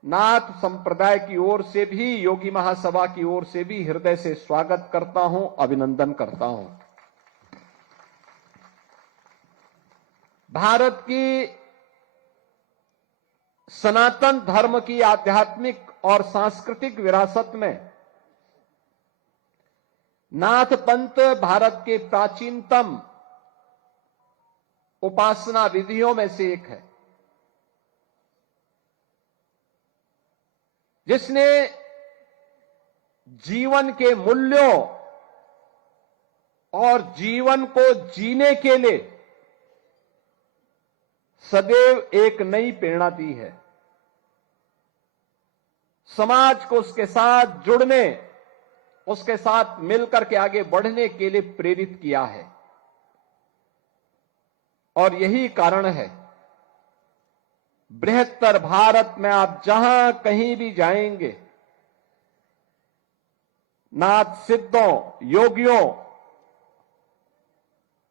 नाथ संप्रदाय की ओर से भी, योगी महासभा की ओर से भी हृदय से स्वागत करता हूं, अभिनंदन करता हूं। भारत की सनातन धर्म की आध्यात्मिक और सांस्कृतिक विरासत में नाथ पंथ भारत के प्राचीनतम उपासना विधियों में से एक है, जिसने जीवन के मूल्यों और जीवन को जीने के लिए सदैव एक नई प्रेरणा दी है, समाज को उसके साथ जुड़ने, उसके साथ मिलकर के आगे बढ़ने के लिए प्रेरित किया है। और यही कारण है, बृहत्तर भारत में आप जहां कहीं भी जाएंगे, नाथ सिद्धों, योगियों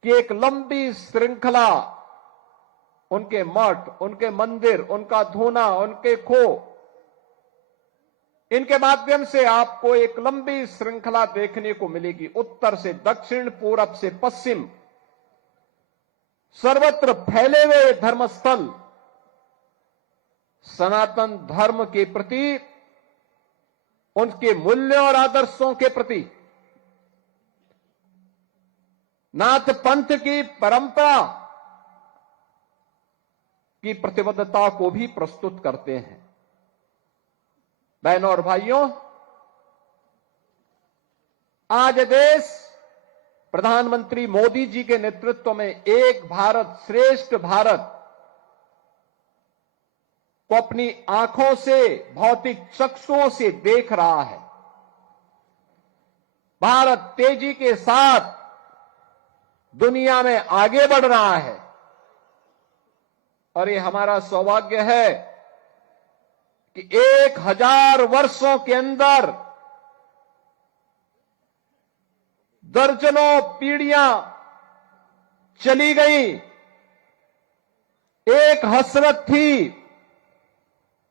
की एक लंबी श्रृंखला, उनके मठ, उनके मंदिर, उनका धूना, उनके खो, इनके माध्यम से आपको एक लंबी श्रृंखला देखने को मिलेगी। उत्तर से दक्षिण, पूरब से पश्चिम, सर्वत्र फैले हुए धर्मस्थल सनातन धर्म के प्रति, उनके मूल्यों और आदर्शों के प्रति, नाथ पंथ की परंपरा की प्रतिबद्धता को भी प्रस्तुत करते हैं। बहनों और भाइयों, आज देश प्रधानमंत्री मोदी जी के नेतृत्व में एक भारत श्रेष्ठ भारत को अपनी आंखों से, भौतिक चक्षुओं से देख रहा है। भारत तेजी के साथ दुनिया में आगे बढ़ रहा है और ये हमारा सौभाग्य है कि 1000 वर्षों के अंदर दर्जनों पीढ़ियां चली गई। एक हसरत थी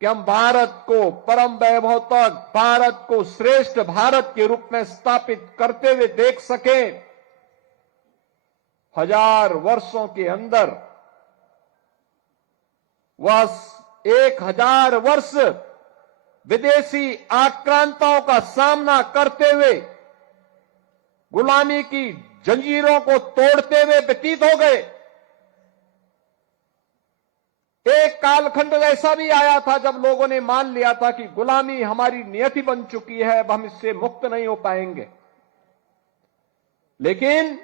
कि हम भारत को परम वैभव तक, भारत को श्रेष्ठ भारत के रूप में स्थापित करते हुए देख सके। 1000 वर्षों के अंदर वह 1000 वर्ष विदेशी आक्रांताओं का सामना करते हुए, गुलामी की जंजीरों को तोड़ते हुए व्यतीत हो गए। एक कालखंड ऐसा भी आया था जब लोगों ने मान लिया था कि गुलामी हमारी नियति बन चुकी है, अब हम इससे मुक्त नहीं हो पाएंगे। लेकिन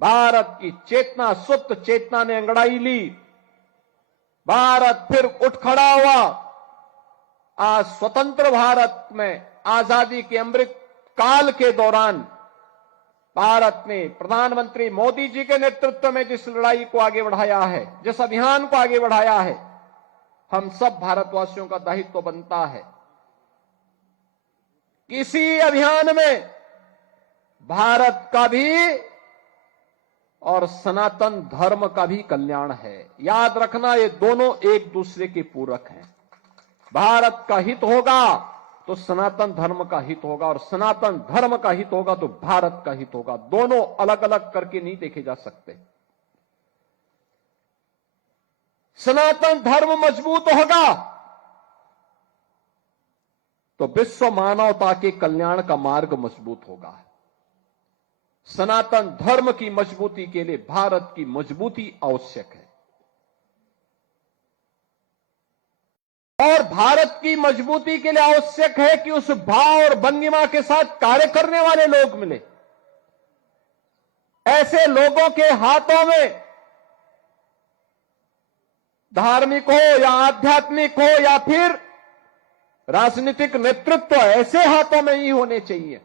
भारत की चेतना, सुप्त चेतना ने अंगड़ाई ली। भारत फिर उठ खड़ा हुआ। आज स्वतंत्र भारत में आजादी के अमृत काल के दौरान भारत ने प्रधानमंत्री मोदी जी के नेतृत्व में जिस लड़ाई को आगे बढ़ाया है, जिस अभियान को आगे बढ़ाया है, हम सब भारतवासियों का दायित्व बनता है। किसी अभियान में भारत का भी और सनातन धर्म का भी कल्याण है। याद रखना, ये दोनों एक दूसरे के पूरक हैं। भारत का हित होगा तो सनातन धर्म का हित होगा, और सनातन धर्म का हित होगा तो भारत का हित होगा। दोनों अलग अलग करके नहीं देखे जा सकते। सनातन धर्म मजबूत होगा तो विश्व मानवता के कल्याण का मार्ग मजबूत होगा। सनातन धर्म की मजबूती के लिए भारत की मजबूती आवश्यक है, और भारत की मजबूती के लिए आवश्यक है कि उस भाव और भंगिमा के साथ कार्य करने वाले लोग मिले। ऐसे लोगों के हाथों में, धार्मिक हो या आध्यात्मिक हो या फिर राजनीतिक नेतृत्व, ऐसे हाथों में ही होने चाहिए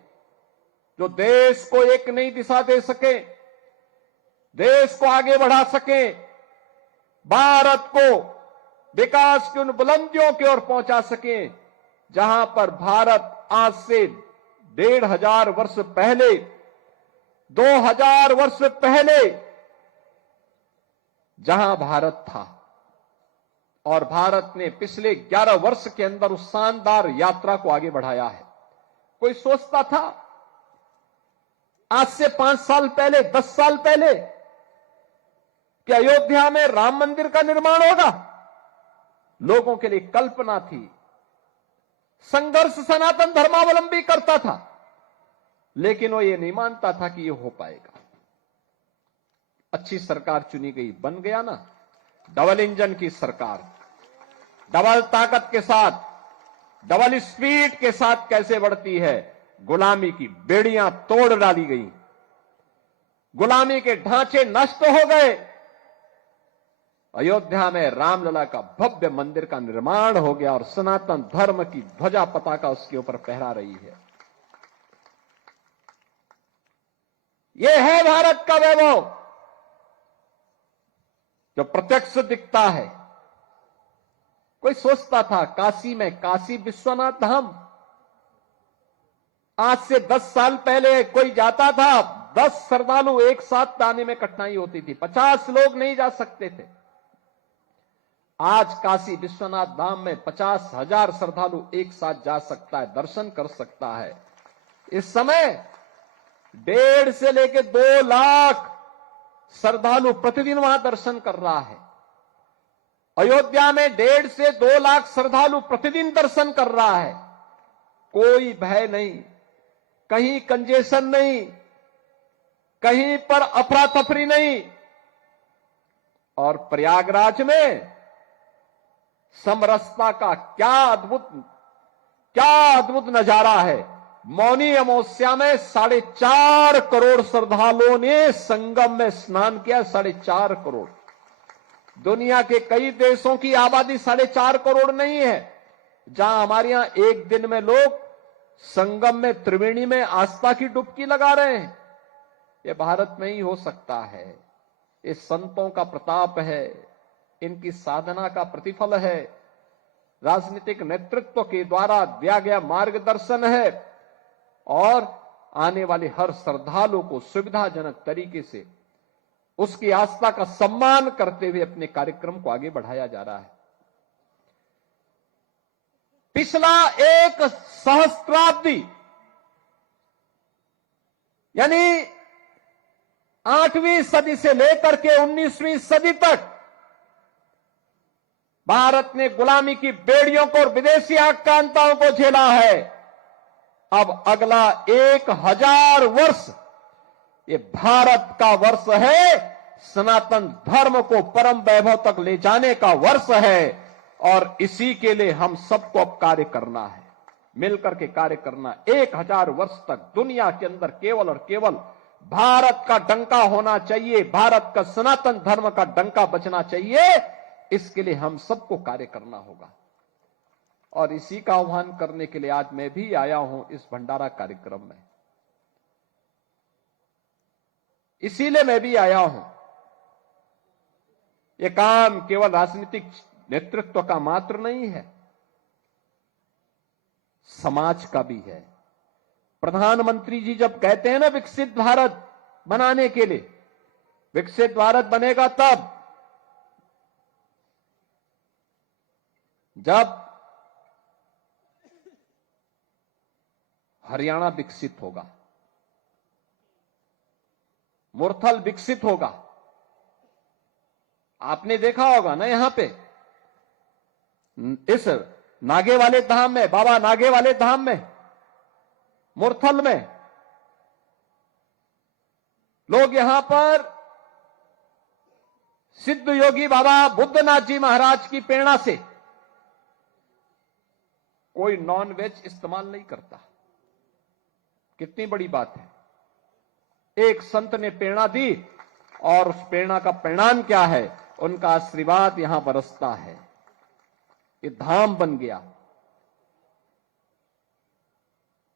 जो देश को एक नई दिशा दे सके, देश को आगे बढ़ा सके, भारत को विकास की उन बुलंदियों की ओर पहुंचा सके जहां पर भारत आज से 1500 वर्ष पहले, 2000 वर्ष पहले जहां भारत था। और भारत ने पिछले 11 वर्ष के अंदर उस शानदार यात्रा को आगे बढ़ाया है। कोई सोचता था आज से 5 साल पहले, 10 साल पहले कि अयोध्या में राम मंदिर का निर्माण होगा? लोगों के लिए कल्पना थी। संघर्ष सनातन धर्मावलंबी करता था, लेकिन वो ये नहीं मानता था कि ये हो पाएगा। अच्छी सरकार चुनी गई, बन गया ना डबल इंजन की सरकार, डबल ताकत के साथ, डबल स्पीड के साथ कैसे बढ़ती है। गुलामी की बेड़ियां तोड़ डाली गई, गुलामी के ढांचे नष्ट हो गए। अयोध्या में रामलला का भव्य मंदिर का निर्माण हो गया और सनातन धर्म की ध्वजा पताका उसके ऊपर फहरा रही है। यह है भारत का वैभव जो प्रत्यक्ष दिखता है। कोई सोचता था काशी में, काशी विश्वनाथ धाम, आज से 10 साल पहले कोई जाता था, 10 श्रद्धालु एक साथ आने में कठिनाई होती थी, 50 लोग नहीं जा सकते थे। आज काशी विश्वनाथ धाम में 50,000 श्रद्धालु एक साथ जा सकता है, दर्शन कर सकता है। इस समय 1.5 से लेकर 2 लाख श्रद्धालु प्रतिदिन वहां दर्शन कर रहा है। अयोध्या में 1.5 से 2 लाख श्रद्धालु प्रतिदिन दर्शन कर रहा है। कोई भय नहीं, कहीं कंजेशन नहीं, कहीं पर अफरा तफरी नहीं। और प्रयागराज में समरसता का क्या अद्भुत नजारा है। मौनी अमावस्या में 4.5 करोड़ श्रद्धालुओं ने संगम में स्नान किया। 4.5 करोड़। दुनिया के कई देशों की आबादी 4.5 करोड़ नहीं है, जहां हमारे यहां एक दिन में लोग संगम में, त्रिवेणी में आस्था की डुबकी लगा रहे हैं। यह भारत में ही हो सकता है। ये संतों का प्रताप है, इनकी साधना का प्रतिफल है, राजनीतिक नेतृत्व के द्वारा दिया गया मार्गदर्शन है और आने वाले हर श्रद्धालु को सुविधाजनक तरीके से उसकी आस्था का सम्मान करते हुए अपने कार्यक्रम को आगे बढ़ाया जा रहा है। पिछला एक सहस्त्राब्दी यानी 8वीं सदी से लेकर के 19वीं सदी तक भारत ने गुलामी की बेड़ियों को और विदेशी आक्रांताओं को झेला है। अब अगला 1000 वर्ष ये भारत का वर्ष है, सनातन धर्म को परम वैभव तक ले जाने का वर्ष है और इसी के लिए हम सबको अब कार्य करना है, मिलकर के कार्य करना। 1000 वर्ष तक दुनिया के अंदर केवल और केवल भारत का डंका होना चाहिए, भारत का सनातन धर्म का डंका बचना चाहिए। इसके लिए हम सबको कार्य करना होगा और इसी का आह्वान करने के लिए आज मैं भी आया हूं इस भंडारा कार्यक्रम में। इसीलिए मैं भी आया हूं। यह काम केवल राजनीतिक नेतृत्व का मात्र नहीं है, समाज का भी है। प्रधानमंत्री जी जब कहते हैं ना विकसित भारत बनाने के लिए, विकसित भारत बनेगा तब जब हरियाणा विकसित होगा, मुरथल विकसित होगा। आपने देखा होगा ना यहां पे इस नागे वाले धाम में, बाबा नागे वाले धाम में, मुरथल में लोग यहां पर सिद्ध योगी बाबा बुद्धनाथ जी महाराज की प्रेरणा से कोई नॉन वेज इस्तेमाल नहीं करता। कितनी बड़ी बात है। एक संत ने प्रेरणा दी और उस प्रेरणा का परिणाम क्या है, उनका आशीर्वाद यहां बरसता है। ये धाम बन गया,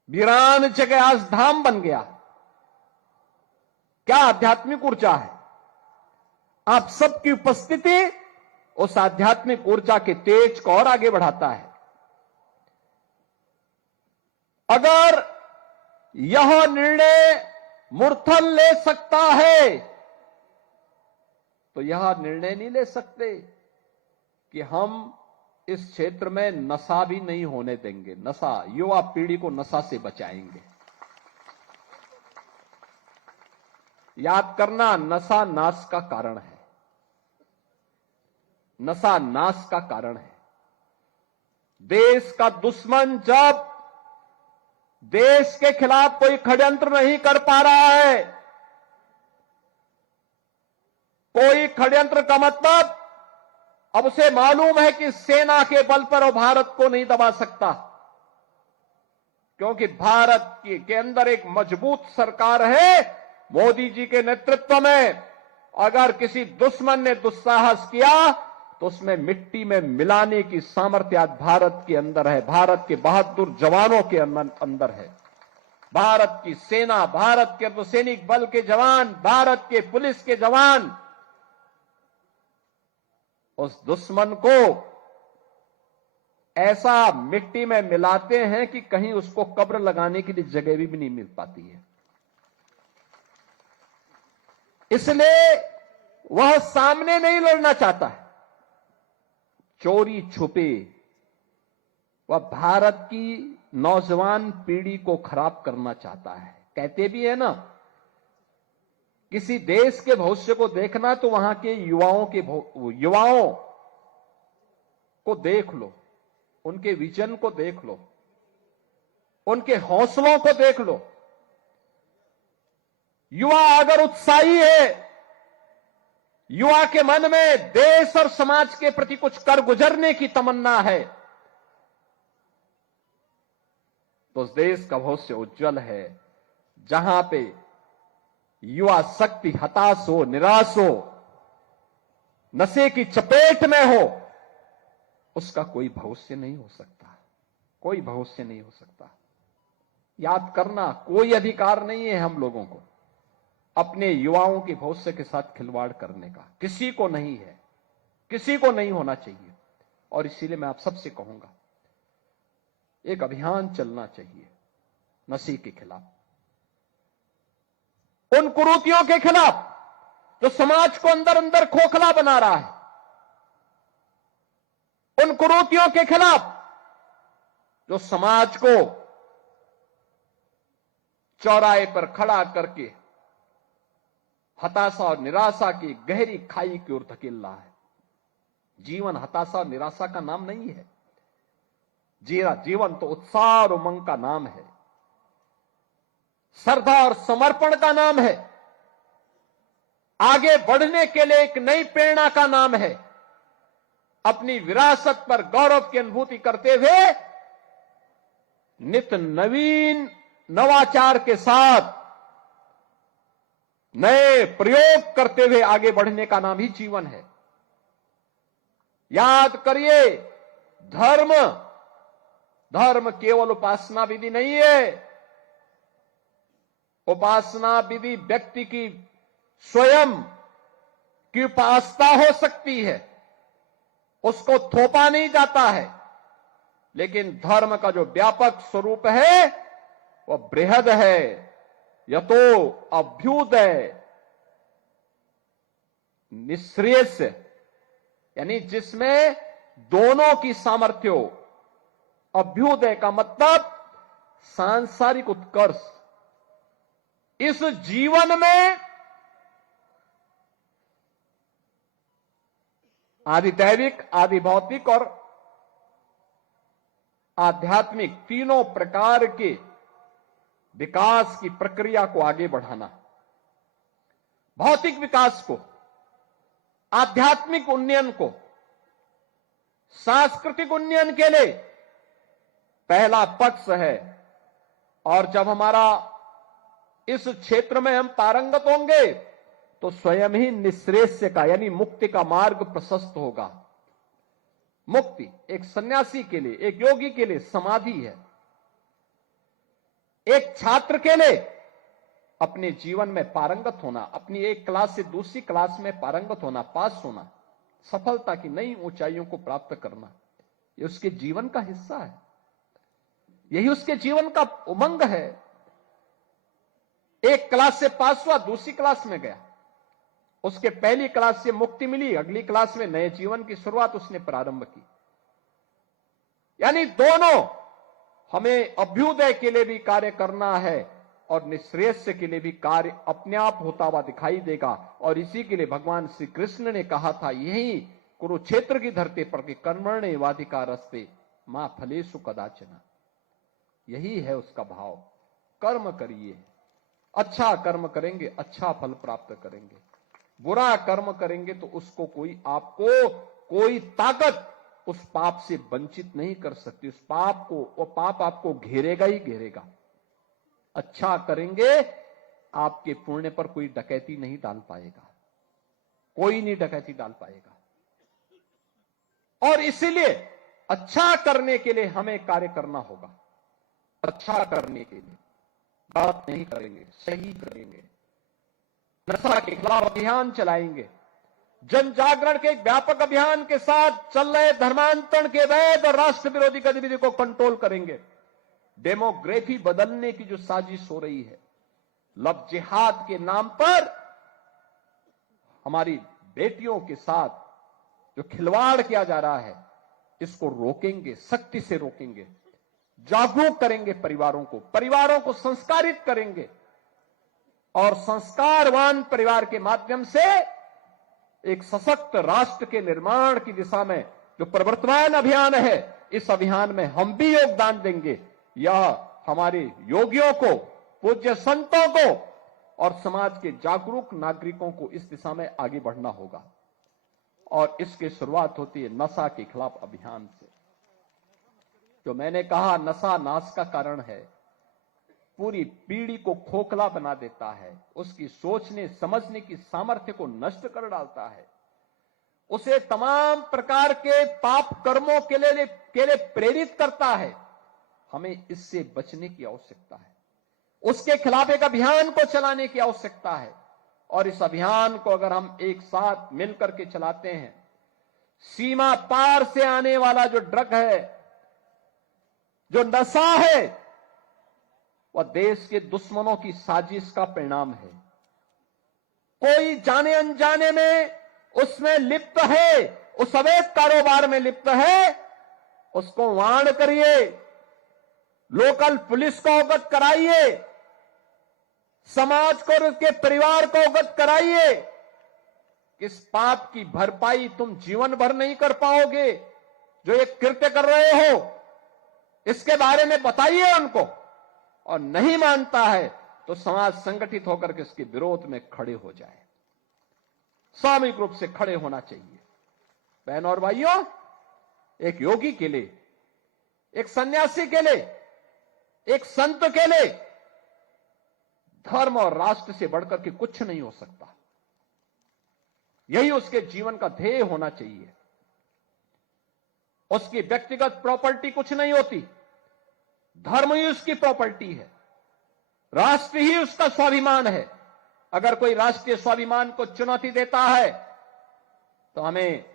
वीरान जगह आज धाम बन गया। क्या आध्यात्मिक ऊर्जा है। आप सबकी उपस्थिति उस आध्यात्मिक ऊर्जा के तेज को और आगे बढ़ाता है। अगर यह निर्णय मुरथल ले सकता है तो यह निर्णय नहीं ले सकते कि हम इस क्षेत्र में नशा भी नहीं होने देंगे। नशा, युवा पीढ़ी को नशा से बचाएंगे। याद करना, नशा नाश का कारण है। नशा नाश का कारण है। देश का दुश्मन जब देश के खिलाफ कोई षड्यंत्र नहीं कर पा रहा है, कोई षड्यंत्र का मतलब अब उसे मालूम है कि सेना के बल पर वो भारत को नहीं दबा सकता, क्योंकि भारत के अंदर एक मजबूत सरकार है मोदी जी के नेतृत्व में। अगर किसी दुश्मन ने दुस्साहस किया तो उसमें मिट्टी में मिलाने की सामर्थ्य आज भारत के अंदर है, भारत के बहादुर जवानों के अंदर है। भारत की सेना, भारत के अर्धसैनिक बल के जवान, भारत के पुलिस के जवान उस दुश्मन को ऐसा मिट्टी में मिलाते हैं कि कहीं उसको कब्र लगाने के लिए जगह भी नहीं मिल पाती है। इसलिए वह सामने नहीं लड़ना चाहता है, चोरी छुपे वह भारत की नौजवान पीढ़ी को खराब करना चाहता है। कहते भी है ना, किसी देश के भविष्य को देखना तो वहां के युवाओं को देख लो, उनके विजन को देख लो, उनके हौसलों को देख लो। युवा अगर उत्साही है, युवा के मन में देश और समाज के प्रति कुछ कर गुजरने की तमन्ना है, तो उस देश का भविष्य उज्जवल है। जहां पे युवा शक्ति हताश हो, निराश हो, नशे की चपेट में हो, उसका कोई भविष्य नहीं हो सकता, कोई भविष्य नहीं हो सकता। याद करना, कोई अधिकार नहीं है हम लोगों को अपने युवाओं के भविष्य के साथ खिलवाड़ करने का, किसी को नहीं है, किसी को नहीं होना चाहिए। और इसीलिए मैं आप सबसे कहूंगा, एक अभियान चलना चाहिए नशे के खिलाफ, उन कुरीतियों के खिलाफ जो समाज को अंदर अंदर खोखला बना रहा है, उन कुरीतियों के खिलाफ जो समाज को चौराहे पर खड़ा करके हताशा और निराशा की गहरी खाई की ओर धकेल रहा है। जीवन हताशा और निराशा का नाम नहीं है, जीवन तो उत्साह और उमंग का नाम है, श्रद्धा और समर्पण का नाम है, आगे बढ़ने के लिए एक नई प्रेरणा का नाम है। अपनी विरासत पर गौरव की अनुभूति करते हुए नित नवीन नवाचार के साथ नए प्रयोग करते हुए आगे बढ़ने का नाम ही जीवन है। याद करिए, धर्म केवल उपासना विधि नहीं है। उपासना विधि व्यक्ति की स्वयं की उपासना हो सकती है, उसको थोपा नहीं जाता है, लेकिन धर्म का जो व्यापक स्वरूप है वह बृहद है, यतो अभ्युदय निःश्रेयस, यानी जिसमें दोनों की सामर्थ्य हो। अभ्युदय का मतलब सांसारिक उत्कर्ष। इस जीवन में आदि दैविक, आदि भौतिक और आध्यात्मिक तीनों प्रकार के विकास की प्रक्रिया को आगे बढ़ाना। भौतिक विकास को, आध्यात्मिक उन्नयन को, सांस्कृतिक उन्नयन के लिए पहला पक्ष है। और जब हमारा इस क्षेत्र में हम पारंगत होंगे तो स्वयं ही निःश्रेयस का यानी मुक्ति का मार्ग प्रशस्त होगा। मुक्ति एक सन्यासी के लिए, एक योगी के लिए समाधि है। एक छात्र के लिए अपने जीवन में पारंगत होना, अपनी एक क्लास से दूसरी क्लास में पारंगत होना, पास होना, सफलता की नई ऊंचाइयों को प्राप्त करना, यह उसके जीवन का हिस्सा है, यही उसके जीवन का उमंग है। एक क्लास से पास हुआ, दूसरी क्लास में गया, उसके पहली क्लास से मुक्ति मिली, अगली क्लास में नए जीवन की शुरुआत उसने प्रारंभ की। यानी दोनों, हमें अभ्युदय के लिए भी कार्य करना है और निःश्रेयस के लिए भी कार्य अपने आप होता हुआ दिखाई देगा। और इसी के लिए भगवान श्री कृष्ण ने कहा था, यही कुरुक्षेत्र की धरती पर कि कर्मण्येवाधिकारस्ते मां फलेषु कदाचन, यही है उसका भाव। कर्म करिए, अच्छा कर्म करेंगे अच्छा फल प्राप्त करेंगे। बुरा कर्म करेंगे तो उसको आपको कोई ताकत उस पाप से वंचित नहीं कर सकती। उस पाप को, वो पाप आपको घेरेगा ही घेरेगा। अच्छा करेंगे, आपके पुण्य पर कोई डकैती नहीं डाल पाएगा, कोई नहीं डकैती डाल पाएगा। और इसीलिए अच्छा करने के लिए हमें कार्य करना होगा। अच्छा करने के लिए गलत नहीं करेंगे, सही करेंगे। नशा के खिलाफ अभियान चलाएंगे। जन जागरण के एक व्यापक अभियान के साथ चल रहे धर्मांतरण के वैध और राष्ट्र विरोधी गतिविधि को कंट्रोल करेंगे। डेमोग्राफी बदलने की जो साजिश हो रही है, लव जिहाद के नाम पर हमारी बेटियों के साथ जो खिलवाड़ किया जा रहा है, इसको रोकेंगे, सख्ती से रोकेंगे। जागरूक करेंगे परिवारों को संस्कारित करेंगे और संस्कारवान परिवार के माध्यम से एक सशक्त राष्ट्र के निर्माण की दिशा में जो प्रवर्तमान अभियान है, इस अभियान में हम भी योगदान देंगे। यह हमारे योगियों को, पूज्य संतों को और समाज के जागरूक नागरिकों को इस दिशा में आगे बढ़ना होगा। और इसकी शुरुआत होती है नशा के खिलाफ अभियान से। जो मैंने कहा, नशा नाश का कारण है, पूरी पीढ़ी को खोखला बना देता है, उसकी सोचने समझने की सामर्थ्य को नष्ट कर डालता है, उसे तमाम प्रकार के पाप कर्मों के लिए प्रेरित करता है। हमें इससे बचने की आवश्यकता है, उसके खिलाफ एक अभियान को चलाने की आवश्यकता है। और इस अभियान को अगर हम एक साथ मिलकर के चलाते हैं, सीमा पार से आने वाला जो ड्रग है, जो नशा है, वह देश के दुश्मनों की साजिश का परिणाम है। कोई जाने अनजाने में उसमें लिप्त है, उस अवैध कारोबार में लिप्त है, उसको वार्न करिए, लोकल पुलिस को अवगत कराइए, समाज को और उसके परिवार को अवगत कराइए। इस पाप की भरपाई तुम जीवन भर नहीं कर पाओगे। जो ये कृत्य कर रहे हो, इसके बारे में बताइए उनको, और नहीं मानता है तो समाज संगठित होकर के इसके विरोध में खड़े हो जाए। सामूहिक रूप से खड़े होना चाहिए। बहन और भाइयों, एक योगी के लिए, एक सन्यासी के लिए, एक संत के लिए धर्म और राष्ट्र से बढ़कर के कुछ नहीं हो सकता। यही उसके जीवन का ध्येय होना चाहिए। उसकी व्यक्तिगत प्रॉपर्टी कुछ नहीं होती, धर्म ही उसकी प्रॉपर्टी है, राष्ट्र ही उसका स्वाभिमान है। अगर कोई राष्ट्रीय स्वाभिमान को चुनौती देता है तो हमें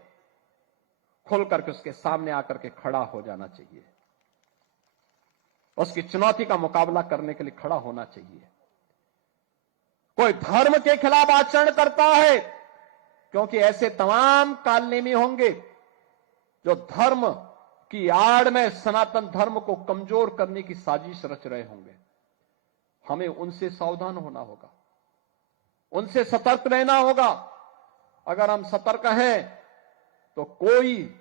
खुल करके उसके सामने आकर के खड़ा हो जाना चाहिए, उसकी चुनौती का मुकाबला करने के लिए खड़ा होना चाहिए। कोई धर्म के खिलाफ आचरण करता है, क्योंकि ऐसे तमाम कालनेमी होंगे जो धर्म की आड़ में सनातन धर्म को कमजोर करने की साजिश रच रहे होंगे। हमें उनसे सावधान होना होगा, उनसे सतर्क रहना होगा। अगर हम सतर्क हैं तो कोई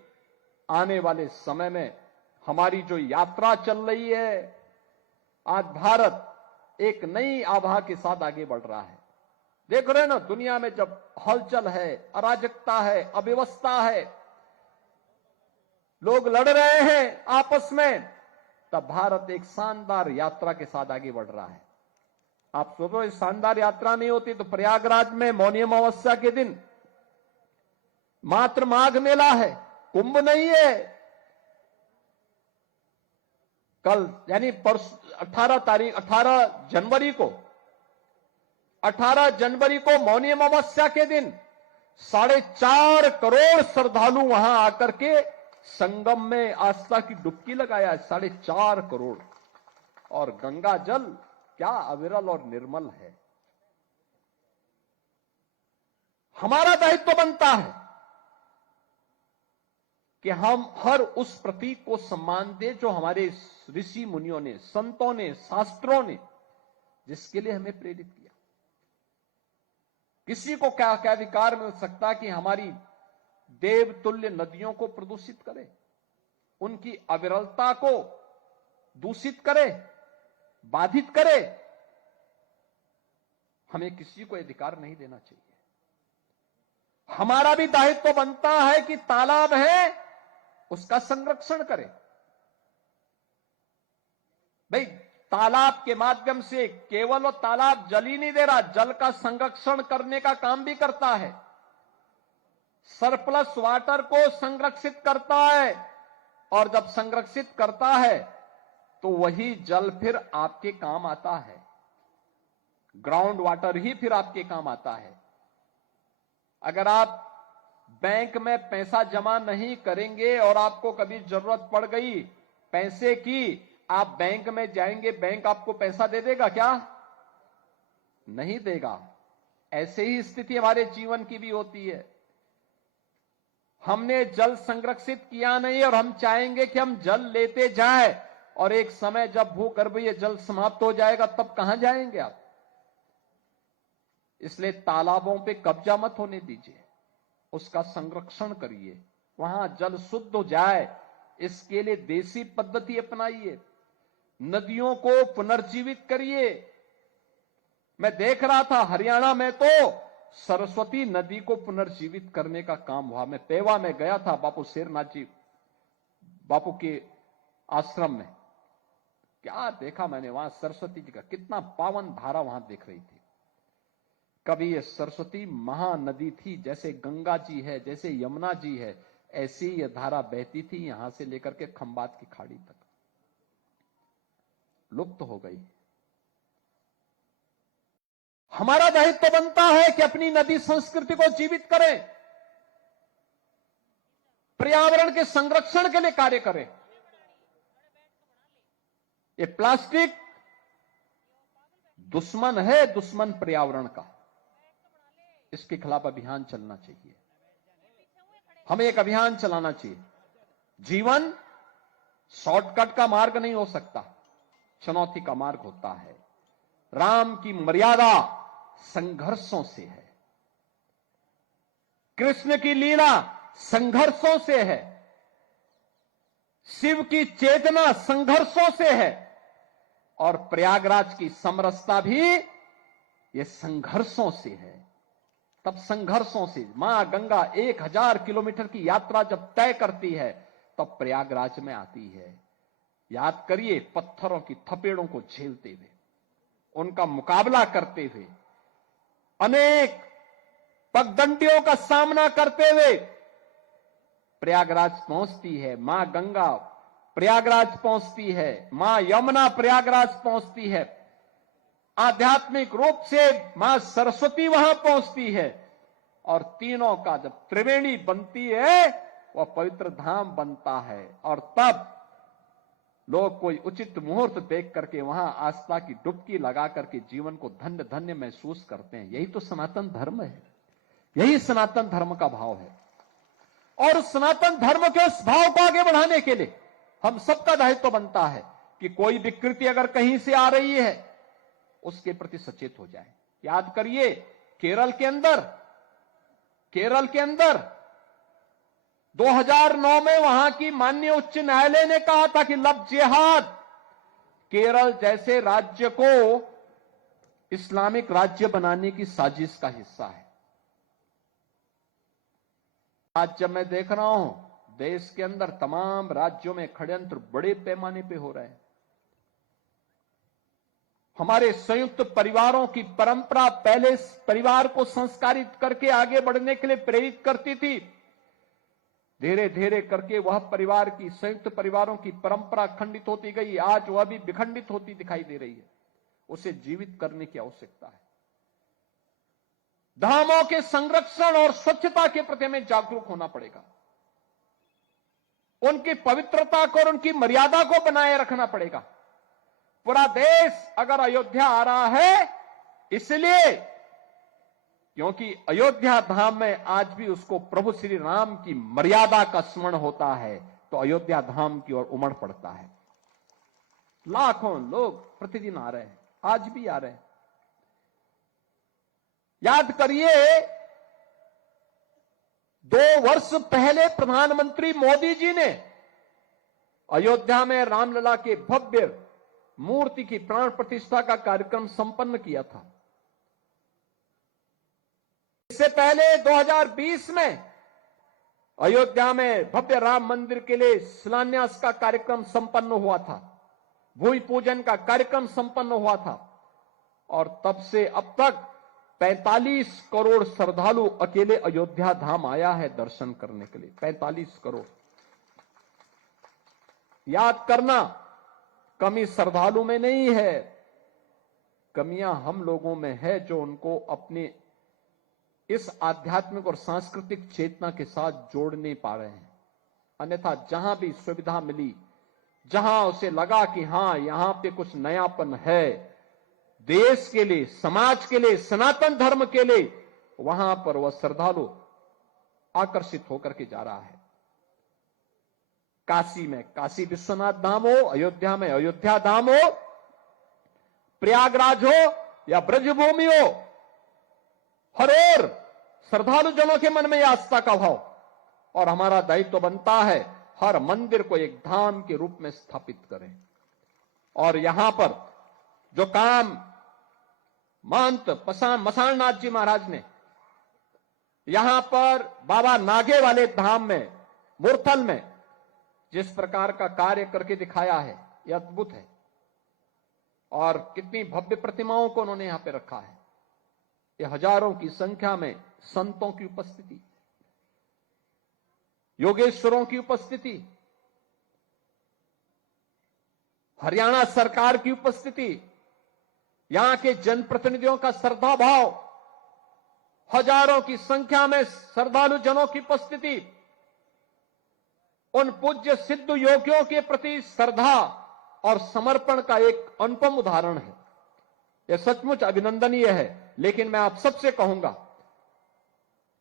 आने वाले समय में हमारी जो यात्रा चल रही है, आज भारत एक नई आभा के साथ आगे बढ़ रहा है। देख रहे हैं ना, दुनिया में जब हलचल है, अराजकता है, अव्यवस्था है, लोग लड़ रहे हैं आपस में, तब भारत एक शानदार यात्रा के साथ आगे बढ़ रहा है। आप सोचो, इस शानदार यात्रा नहीं होती तो प्रयागराज में मौनी अमावस्या के दिन मात्र माघ मेला है, कुंभ नहीं है। कल यानी 18 जनवरी को मौनी अमावस्या के दिन 4.5 करोड़ श्रद्धालु वहां आकर के संगम में आस्था की डुबकी लगाया है। 4.5 करोड़। और गंगा जल क्या अविरल और निर्मल है। हमारा दायित्व बनता है कि हम हर उस प्रतीक को सम्मान दें जो हमारे ऋषि मुनियों ने, संतों ने, शास्त्रों ने जिसके लिए हमें प्रेरित किया। किसी को क्या क्या अधिकार मिल सकता कि हमारी देवतुल्य नदियों को प्रदूषित करे, उनकी अविरलता को दूषित करे, बाधित करे। हमें किसी को अधिकार नहीं देना चाहिए। हमारा भी दायित्व बनता है कि तालाब है उसका संरक्षण करें। भाई तालाब के माध्यम से केवल वो तालाब जल ही नहीं दे रहा, जल का संरक्षण करने का काम भी करता है, सरप्लस वाटर को संरक्षित करता है, और जब संरक्षित करता है तो वही जल फिर आपके काम आता है, ग्राउंड वाटर ही फिर आपके काम आता है। अगर आप बैंक में पैसा जमा नहीं करेंगे और आपको कभी जरूरत पड़ गई पैसे की, आप बैंक में जाएंगे, बैंक आपको पैसा दे देगा क्या? नहीं देगा। ऐसे ही स्थिति हमारे जीवन की भी होती है। हमने जल संरक्षित किया नहीं और हम चाहेंगे कि हम जल लेते जाएं, और एक समय जब भूगर्भीय जल समाप्त हो जाएगा तब कहां जाएंगे आप? इसलिए तालाबों पे कब्जा मत होने दीजिए, उसका संरक्षण करिए, वहां जल शुद्ध हो जाए, इसके लिए देसी पद्धति अपनाइए, नदियों को पुनर्जीवित करिए। मैं देख रहा था हरियाणा में तो सरस्वती नदी को पुनर्जीवित करने का काम हुआ। मैं पेवा में गया था, बापू शेरनाथ जी बापू के आश्रम में, क्या देखा मैंने वहां सरस्वती जी का, कितना पावन धारा वहां दिख रही थी। कभी ये सरस्वती महानदी थी, जैसे गंगा जी है, जैसे यमुना जी है, ऐसी ये धारा बहती थी यहां से लेकर के खंबात की खाड़ी तक, लुप्त हो गई। हमारा दायित्व बनता है कि अपनी नदी संस्कृति को जीवित करें, पर्यावरण के संरक्षण के लिए कार्य करें। ये प्लास्टिक दुश्मन है, दुश्मन पर्यावरण का, इसके खिलाफ अभियान चलना चाहिए। हमें एक अभियान चलाना चाहिए। जीवन शॉर्टकट का मार्ग नहीं हो सकता, चुनौती का मार्ग होता है। राम की मर्यादा संघर्षों से है, कृष्ण की लीला संघर्षों से है, शिव की चेतना संघर्षों से है, और प्रयागराज की समरसता भी ये संघर्षों से है। तब संघर्षों से मां गंगा 1000 किलोमीटर की यात्रा जब तय करती है तब प्रयागराज में आती है। याद करिए, पत्थरों की थपेड़ों को झेलते हुए, उनका मुकाबला करते हुए, अनेक पगडंडियों का सामना करते हुए प्रयागराज पहुंचती है मां गंगा, प्रयागराज पहुंचती है मां यमुना, प्रयागराज पहुंचती है, आध्यात्मिक रूप से मां सरस्वती वहां पहुंचती है, और तीनों का जब त्रिवेणी बनती है वह पवित्र धाम बनता है। और तब लोग कोई उचित मुहूर्त देख करके वहां आस्था की डुबकी लगा करके जीवन को धन्य धन्य महसूस करते हैं। यही तो सनातन धर्म है, यही सनातन धर्म का भाव है। और सनातन धर्म के उस भाव को आगे बढ़ाने के लिए हम सबका दायित्व बनता है कि कोई विकृति अगर कहीं से आ रही है उसके प्रति सचेत हो जाए। याद करिए, केरल के अंदर 2009 में वहां की माननीय उच्च न्यायालय ने कहा था कि लव जिहाद केरल जैसे राज्य को इस्लामिक राज्य बनाने की साजिश का हिस्सा है। आज जब मैं देख रहा हूं देश के अंदर तमाम राज्यों में षड्यंत्र बड़े पैमाने पे हो रहे हैं। हमारे संयुक्त परिवारों की परंपरा पहले परिवार को संस्कारित करके आगे बढ़ने के लिए प्रेरित करती थी। धीरे धीरे करके वह परिवार की, संयुक्त परिवारों की परंपरा खंडित होती गई, आज वह भी विखंडित होती दिखाई दे रही है। उसे जीवित करने की आवश्यकता है। धामों के संरक्षण और स्वच्छता के प्रति हमें जागरूक होना पड़ेगा। उनकी पवित्रता को और उनकी मर्यादा को बनाए रखना पड़ेगा। पूरा देश अगर अयोध्या आ रहा है इसलिए क्योंकि अयोध्या धाम में आज भी उसको प्रभु श्री राम की मर्यादा का स्मरण होता है, तो अयोध्या धाम की ओर उमड़ पड़ता है। लाखों लोग प्रतिदिन आ रहे हैं, आज भी आ रहे हैं। याद करिए, 2 वर्ष पहले प्रधानमंत्री मोदी जी ने अयोध्या में रामलला के भव्य मूर्ति की प्राण प्रतिष्ठा का कार्यक्रम संपन्न किया था। इससे पहले 2020 में अयोध्या में भव्य राम मंदिर के लिए शिलान्यास का कार्यक्रम संपन्न हुआ था, भूमि पूजन का कार्यक्रम संपन्न हुआ था, और तब से अब तक 45 करोड़ श्रद्धालु अकेले अयोध्या धाम आया है दर्शन करने के लिए। 45 करोड़। याद करना, कमी श्रद्धालु में नहीं है, कमियां हम लोगों में है जो उनको अपने इस आध्यात्मिक और सांस्कृतिक चेतना के साथ जोड़ नहीं पा रहे हैं। अन्यथा जहां भी सुविधा मिली, जहां उसे लगा कि हां यहां पे कुछ नयापन है देश के लिए, समाज के लिए, सनातन धर्म के लिए, वहां पर वह श्रद्धालु आकर्षित होकर के जा रहा है। काशी में काशी विश्वनाथ धाम हो, अयोध्या में अयोध्या धाम हो, प्रयागराज हो या ब्रजभूमि हो, हर ओर श्रद्धालु जनों के मन में आस्था का भाव, और हमारा दायित्व बनता है हर मंदिर को एक धाम के रूप में स्थापित करें। और यहां पर जो काम महंत मसाणनाथ जी महाराज ने यहां पर बाबा नागे वाले धाम में, मुरथल में जिस प्रकार का कार्य करके दिखाया है, यह अद्भुत है। और कितनी भव्य प्रतिमाओं को उन्होंने यहां पे रखा है। ये हजारों की संख्या में संतों की उपस्थिति, योगेश्वरों की उपस्थिति, हरियाणा सरकार की उपस्थिति, यहां के जनप्रतिनिधियों का श्रद्धा भाव, हजारों की संख्या में श्रद्धालु जनों की उपस्थिति, उन पूज्य सिद्ध योगियों के प्रति श्रद्धा और समर्पण का एक अनुपम उदाहरण है। यह सचमुच अभिनंदनीय है। लेकिन मैं आप सबसे कहूंगा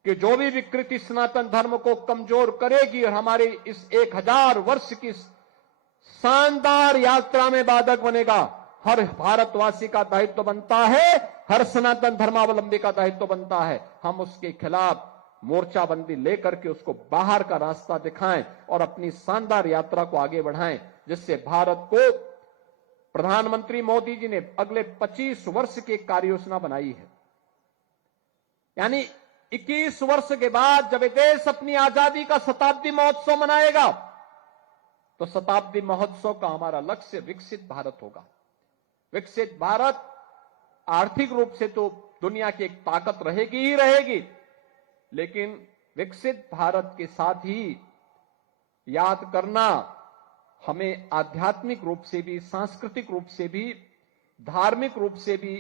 कि जो भी विकृति सनातन धर्म को कमजोर करेगी और हमारी इस 1000 वर्ष की शानदार यात्रा में बाधक बनेगा, हर भारतवासी का दायित्व बनता है, हर सनातन धर्मावलंबी का दायित्व बनता है, हम उसके खिलाफ मोर्चाबंदी लेकर के उसको बाहर का रास्ता दिखाएं और अपनी शानदार यात्रा को आगे बढ़ाएं, जिससे भारत को प्रधानमंत्री मोदी जी ने अगले 25 वर्ष की कार्य योजना बनाई है। यानी 21 वर्ष के बाद जब देश अपनी आजादी का शताब्दी महोत्सव मनाएगा, तो शताब्दी महोत्सव का हमारा लक्ष्य विकसित भारत होगा। विकसित भारत आर्थिक रूप से तो दुनिया की एक ताकत रहेगी ही रहेगी, लेकिन विकसित भारत के साथ ही याद करना, हमें आध्यात्मिक रूप से भी, सांस्कृतिक रूप से भी, धार्मिक रूप से भी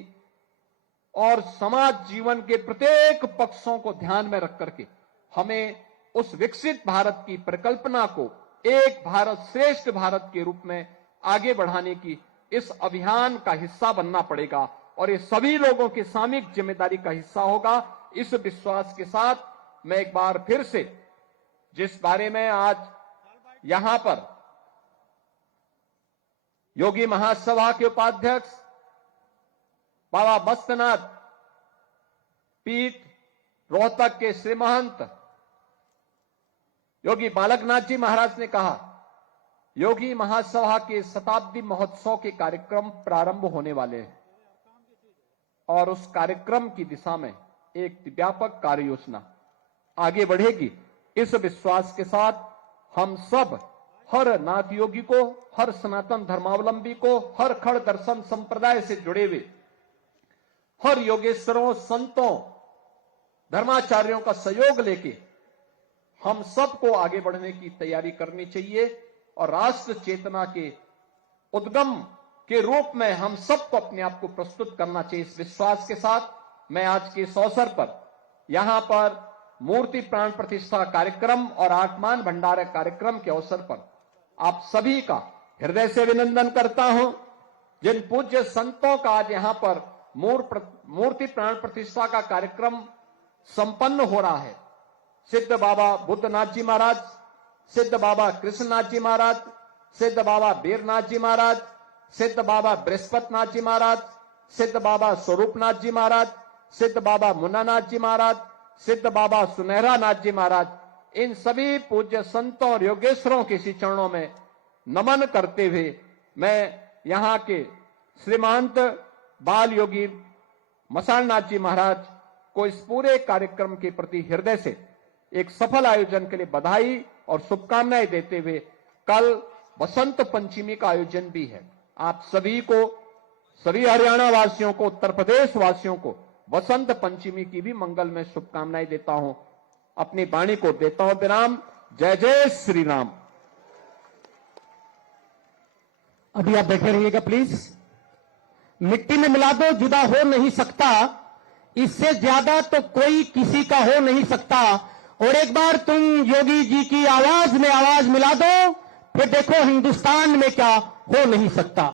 और समाज जीवन के प्रत्येक पक्षों को ध्यान में रख करके हमें उस विकसित भारत की परिकल्पना को एक भारत श्रेष्ठ भारत के रूप में आगे बढ़ाने की इस अभियान का हिस्सा बनना पड़ेगा, और ये सभी लोगों की सामूहिक जिम्मेदारी का हिस्सा होगा। इस विश्वास के साथ मैं एक बार फिर से, जिस बारे में आज यहां पर योगी महासभा के उपाध्यक्ष बाबा मस्तनाथ पीठ रोहतक के श्री महंत योगी बालकनाथ जी महाराज ने कहा, योगी महासभा के शताब्दी महोत्सव के कार्यक्रम प्रारंभ होने वाले हैं और उस कार्यक्रम की दिशा में एक व्यापक कार्य योजना आगे बढ़ेगी। इस विश्वास के साथ हम सब हर नाथ योगी को, हर सनातन धर्मावलंबी को, हर खड़ दर्शन संप्रदाय से जुड़े हुए हर योगेश्वरों, संतों, धर्माचार्यों का सहयोग लेके हम सबको आगे बढ़ने की तैयारी करनी चाहिए और राष्ट्र चेतना के उद्गम के रूप में हम सबको अपने आप को प्रस्तुत करना चाहिए। इस विश्वास के साथ मैं आज के इस अवसर पर यहां पर मूर्ति प्राण प्रतिष्ठा कार्यक्रम और आत्मान भंडार कार्यक्रम के अवसर पर आप सभी का हृदय से अभिनंदन करता हूं। जिन पूज्य संतों का आज यहां पर मूर्ति प्राण प्रतिष्ठा का कार्यक्रम संपन्न हो रहा है, सिद्ध बाबा बुद्धनाथ जी महाराज, सिद्ध बाबा कृष्णनाथ जी महाराज, सिद्ध बाबा बीरनाथ जी महाराज, सिद्ध बाबा बृहस्पतिनाथ जी महाराज, सिद्ध बाबा स्वरूपनाथ जी महाराज, सिद्ध बाबा मुन्नानाथ जी महाराज, सिद्ध बाबा सुनहरा नाथ जी महाराज, इन सभी पूज्य संतों और योगेश्वरों के श्री चरणों में नमन करते हुए मैं यहां के श्रीमंत बाल योगी मसाणनाथ जी महाराज को इस पूरे कार्यक्रम के प्रति हृदय से एक सफल आयोजन के लिए बधाई और शुभकामनाएं देते हुए कल बसंत पंचमी का आयोजन भी है। आप सभी को, सभी हरियाणा वासियों को, उत्तर प्रदेश वासियों को बसंत पंचमी की भी मंगलमय शुभकामनाएं देता हूं। अपनी वाणी को देता हूं विराम। जय जय श्री राम। अभी आप बैठे रहिएगा प्लीज। मिट्टी में मिला दो, जुदा हो नहीं सकता, इससे ज्यादा तो कोई किसी का हो नहीं सकता। और एक बार तुम योगी जी की आवाज में आवाज मिला दो, फिर देखो हिंदुस्तान में क्या हो नहीं सकता।